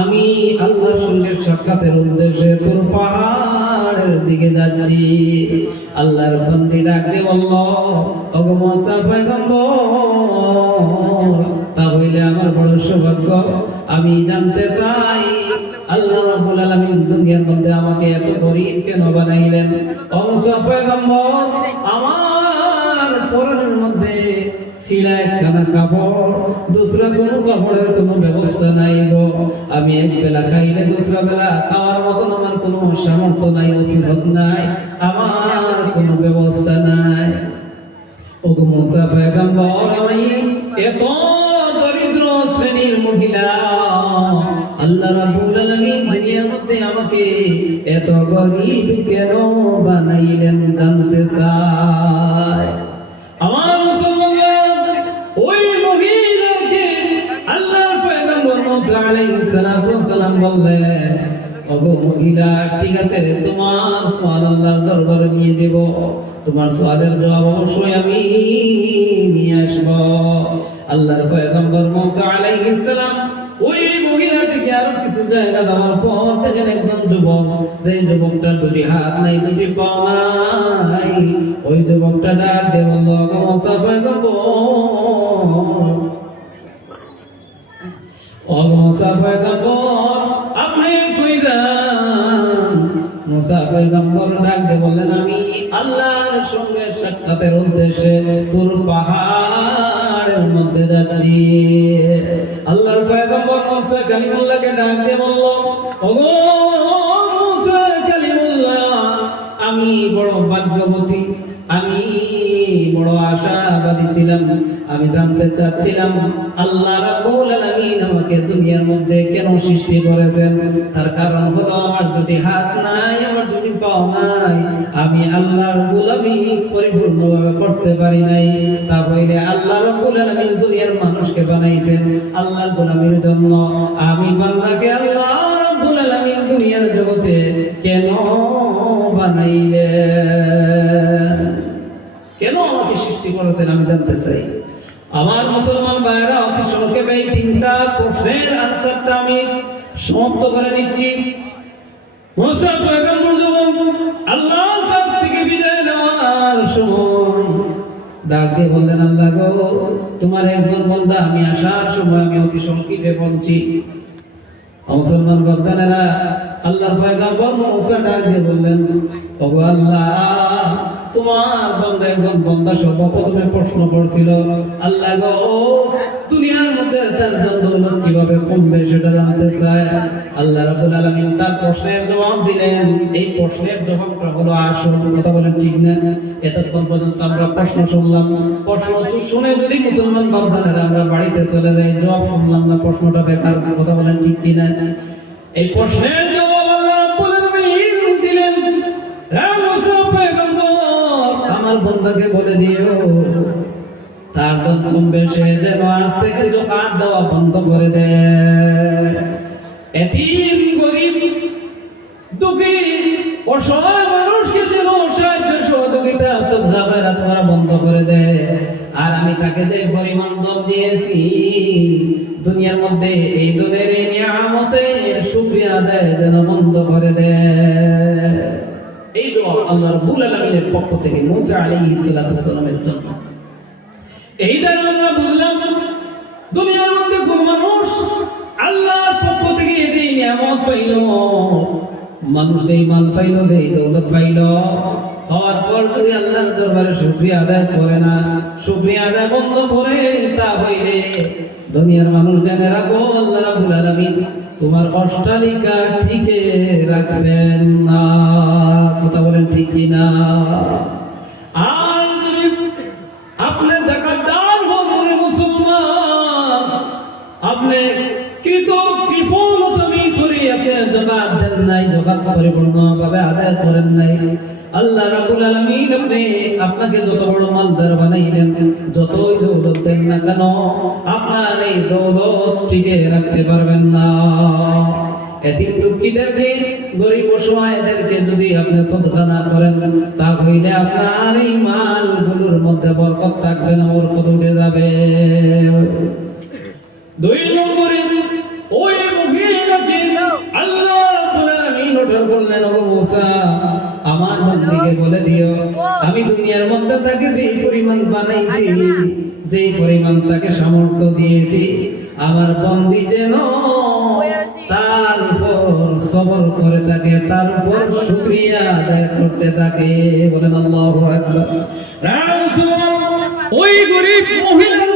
আমি আল্লাহর সঙ্গে সাক্ষাতের উদ্দেশ্যে তোর পাহাড়ের দিকে যাচ্ছি। আল্লাহর বান্দী ডাকতে বলল, ওগো মুসা পয়গম্বর, তাহলে আমার বড় সৌভাগ্য, আমি জানতে চাই আল্লাহ রাব্বুল আলামিন দুনিয়ার মধ্যে আমাকে এত গরীব কেন বানাইলেন? ও মুসা পয়গম্বর, আমার পরনের মধ্যে ছিলা একখানা কাপড়, দুসরা কোনো কাপড়ের কোনো ব্যবস্থা নাই গো, আমি এক বেলা খাইলে দুসরা বেলা খাওয়ার মতন আমার কোনো সামর্থ্য নাই, ওসিলত নাই, আমার কোনো ব্যবস্থা নাই। ওগো মুসা পয়গম্বর, আমি এত দরিদ্র শ্রেণীর মহিলা, আল্লাহ রাব্বুল আলামিন দুনিয়ার মধ্যে আমাকে এত গরীব কেন বানাইলেন জানতে চাই। আমার মুসলমান, ওই মহিলাকে আল্লাহর পয়গম্বর মুসা আলাইহিস সালাতু ওয়াস সালাম বললেন, ওগো মহিলা, ঠিক আছে তোমার সওয়াল আল্লাহর দরবারে নিয়ে দেব, তোমার সওয়ালের জবাব অবশ্যই আমি নিয়ে আসব। আল্লাহর পয়গম্বর মুসা আলাইহিস সালাম ওই মহিলা থেকে আরো কিছু জায়গা যাওয়ার পর দেখেন একজন যুবক, যে যুবকটার 2টি হাত নাই, 2টি পা নাই, ওই যুবকটা ডাক দিয়ে বলল, ওগো মুসা পয়গম্বর, ওগো মুসা পয়গম্বর, আপনি কই যান? মুসা পয়গম্বর ডাক দিয়ে বললেন, আমি আল্লাহর সঙ্গে সাক্ষাতের উদ্দেশ্যে তোর পাহাড়ের মধ্যে যাচ্ছি। আল্লাহর পয়গম্বর মুসা কালিমুল্লাহকে ডাক দিয়ে বলল, ওগো মুসা কালিমুল্লাহ, আমি বড় ভাগ্যবতী, আমি বড় আশাবাদী ছিলাম, আমি জানতে চাচ্ছিলাম আল্লাহ রাব্বুল আলামিন আমাকে দুনিয়ার মধ্যে কেন সৃষ্টি করেছেন? তার কারণ হলো আমার 2টি হাত নাই, আমার 2টি পা নাই, আমি আল্লাহর গোলামি পরিপূর্ণভাবে করতে পারি নাই। তাহলে আল্লাহ রাব্বুল আলামিন দুনিয়ার মানুষকে বানাইছেন আল্লাহর গোলামির জন্য, আমি বান্দাকে আল্লাহ রাব্বুল আলামিন দুনিয়ার জগতে কেন বানাইলেন? কেন আমাকে সৃষ্টি করেছেন আমি জানতে চাই। আমার মুসলমান ভাইরা, অতি সংক্ষেপে এই 3টা প্রশ্নের আনসারটা আমি সমাপ্ত করে নিচ্ছি। মুসা পয়গম্বর যখন আল্লাহর কাছ থেকে বিদায় নেওয়ার সময় ডাক দিয়ে বললেন, আল্লাহ গো, তোমার একজন বান্দা আমি আসার সময় আমি অতি সংক্ষেপে বলছি। মুসলমান বান্দারা, আল্লাহর পয়গম্বর মুসা ডাক দিয়ে বললেন, ওগো আল্লাহ, তোমার বান্দা একজন বান্দা সর্বপ্রথমে প্রশ্ন করছিল, আল্লাহ গো, দুনিয়ার মধ্যে তার দৌলত কিভাবে কমবে সেটা জানতে চায়। আল্লাহ রাব্বুল আলামিন তার প্রশ্নের জবাব দিলেন। এই প্রশ্নের জবাবটা হলো আসল, কথা বলেন ঠিক না? এতক্ষণ পর্যন্ত আমরা প্রশ্ন শুনলাম, প্রশ্ন শুনে যদি মুসলমান বান্দারা আমরা বাড়িতে চলে যাই, জবাব শুনলাম না, প্রশ্নটা বেকার, কথা বলেন ঠিক কিনা? এই প্রশ্নের জবাব আল্লাহ রাব্বুল আলামিন দিলেন। আমার বন্ধাকে বলে দিও তার ধন কমবে, সে যেন আজ থেকে যাকাত দেওয়া বন্ধ করে দেয়। এতিম গরিব দুঃখী অসহায় মানুষকে যেন সাহায্য সহযোগিতা তোমরা বন্ধ করে দেয়। আর আমি তাকে যে পরিমাণ দম দিয়েছি দুনিয়ার মধ্যে, এই দনের এই নিয়ামতের শুকরিয়া আদায় যেন বন্ধ করে দেয়। এই দোয়া আল্লাহ রাব্বুল আলামিনের পক্ষ থেকে মুসা আলাইহিস সালাতু সালামের জন্য। এই দ্বারা আমরা বুঝলাম দুনিয়ার মধ্যে কোন মানুষ আল্লাহর পক্ষ থেকে এই নিয়ামত পাইল, মানুষ যেই মাল পাইল, যেই দৌলত পাইল, হওয়ার পর যদি আল্লাহর দরবারে শুকরিয়া আদায় করে না, শুকরিয়া আদায় বন্ধ করে, তা হইলে দুনিয়ার মানুষ জেনে রাখো আল্লাহ রাব্বুল আলামিন তোমার অট্টালিকা ঠিকে রাখবেন না। কথা বলেন ঠিক কিনা? আর যদি আপনি যাকাতদার হন মুসলমান, আপনি কৃপণতামি করে আপনি যাকাত দেন নাই, যাকাত পরিপূর্ণভাবে আদায় করেন নাই, আল্লাহ রাব্বুল আলামিন আপনাকে যত বড় মালদার বানাইলেন, যতই দৌলত দেন না কেন, আপনার এই দৌলত টিকে রাখতে পারবেন না। এতিম দুঃখীদেরকে, গরিব অসহায়দেরকে যদি আপনি সদকা না করেন, তাহলে আপনার এই মালগুলোর মধ্যে বরকত থাকবে না, বরকত উঠে যাবে। 2 নম্বরে ওই মহিলাকে আল্লাহ রাব্বুল আলামিন অর্ডার করলেন, ও মুসা আমার বন্দিকে বলে দিও আমি দুনিয়ার মধ্যে তাকে যেই পরিমাণ বানাইছি, যেই পরিমাণ তাকে সামর্থ্য দিয়েছি, আমার বন্দি যেন তার উপর সবর করে থাকে, তার উপর শুকরিয়া আদায় করতে থাকে। বলেন আল্লাহু আকবার। ওই গরিব মহিলার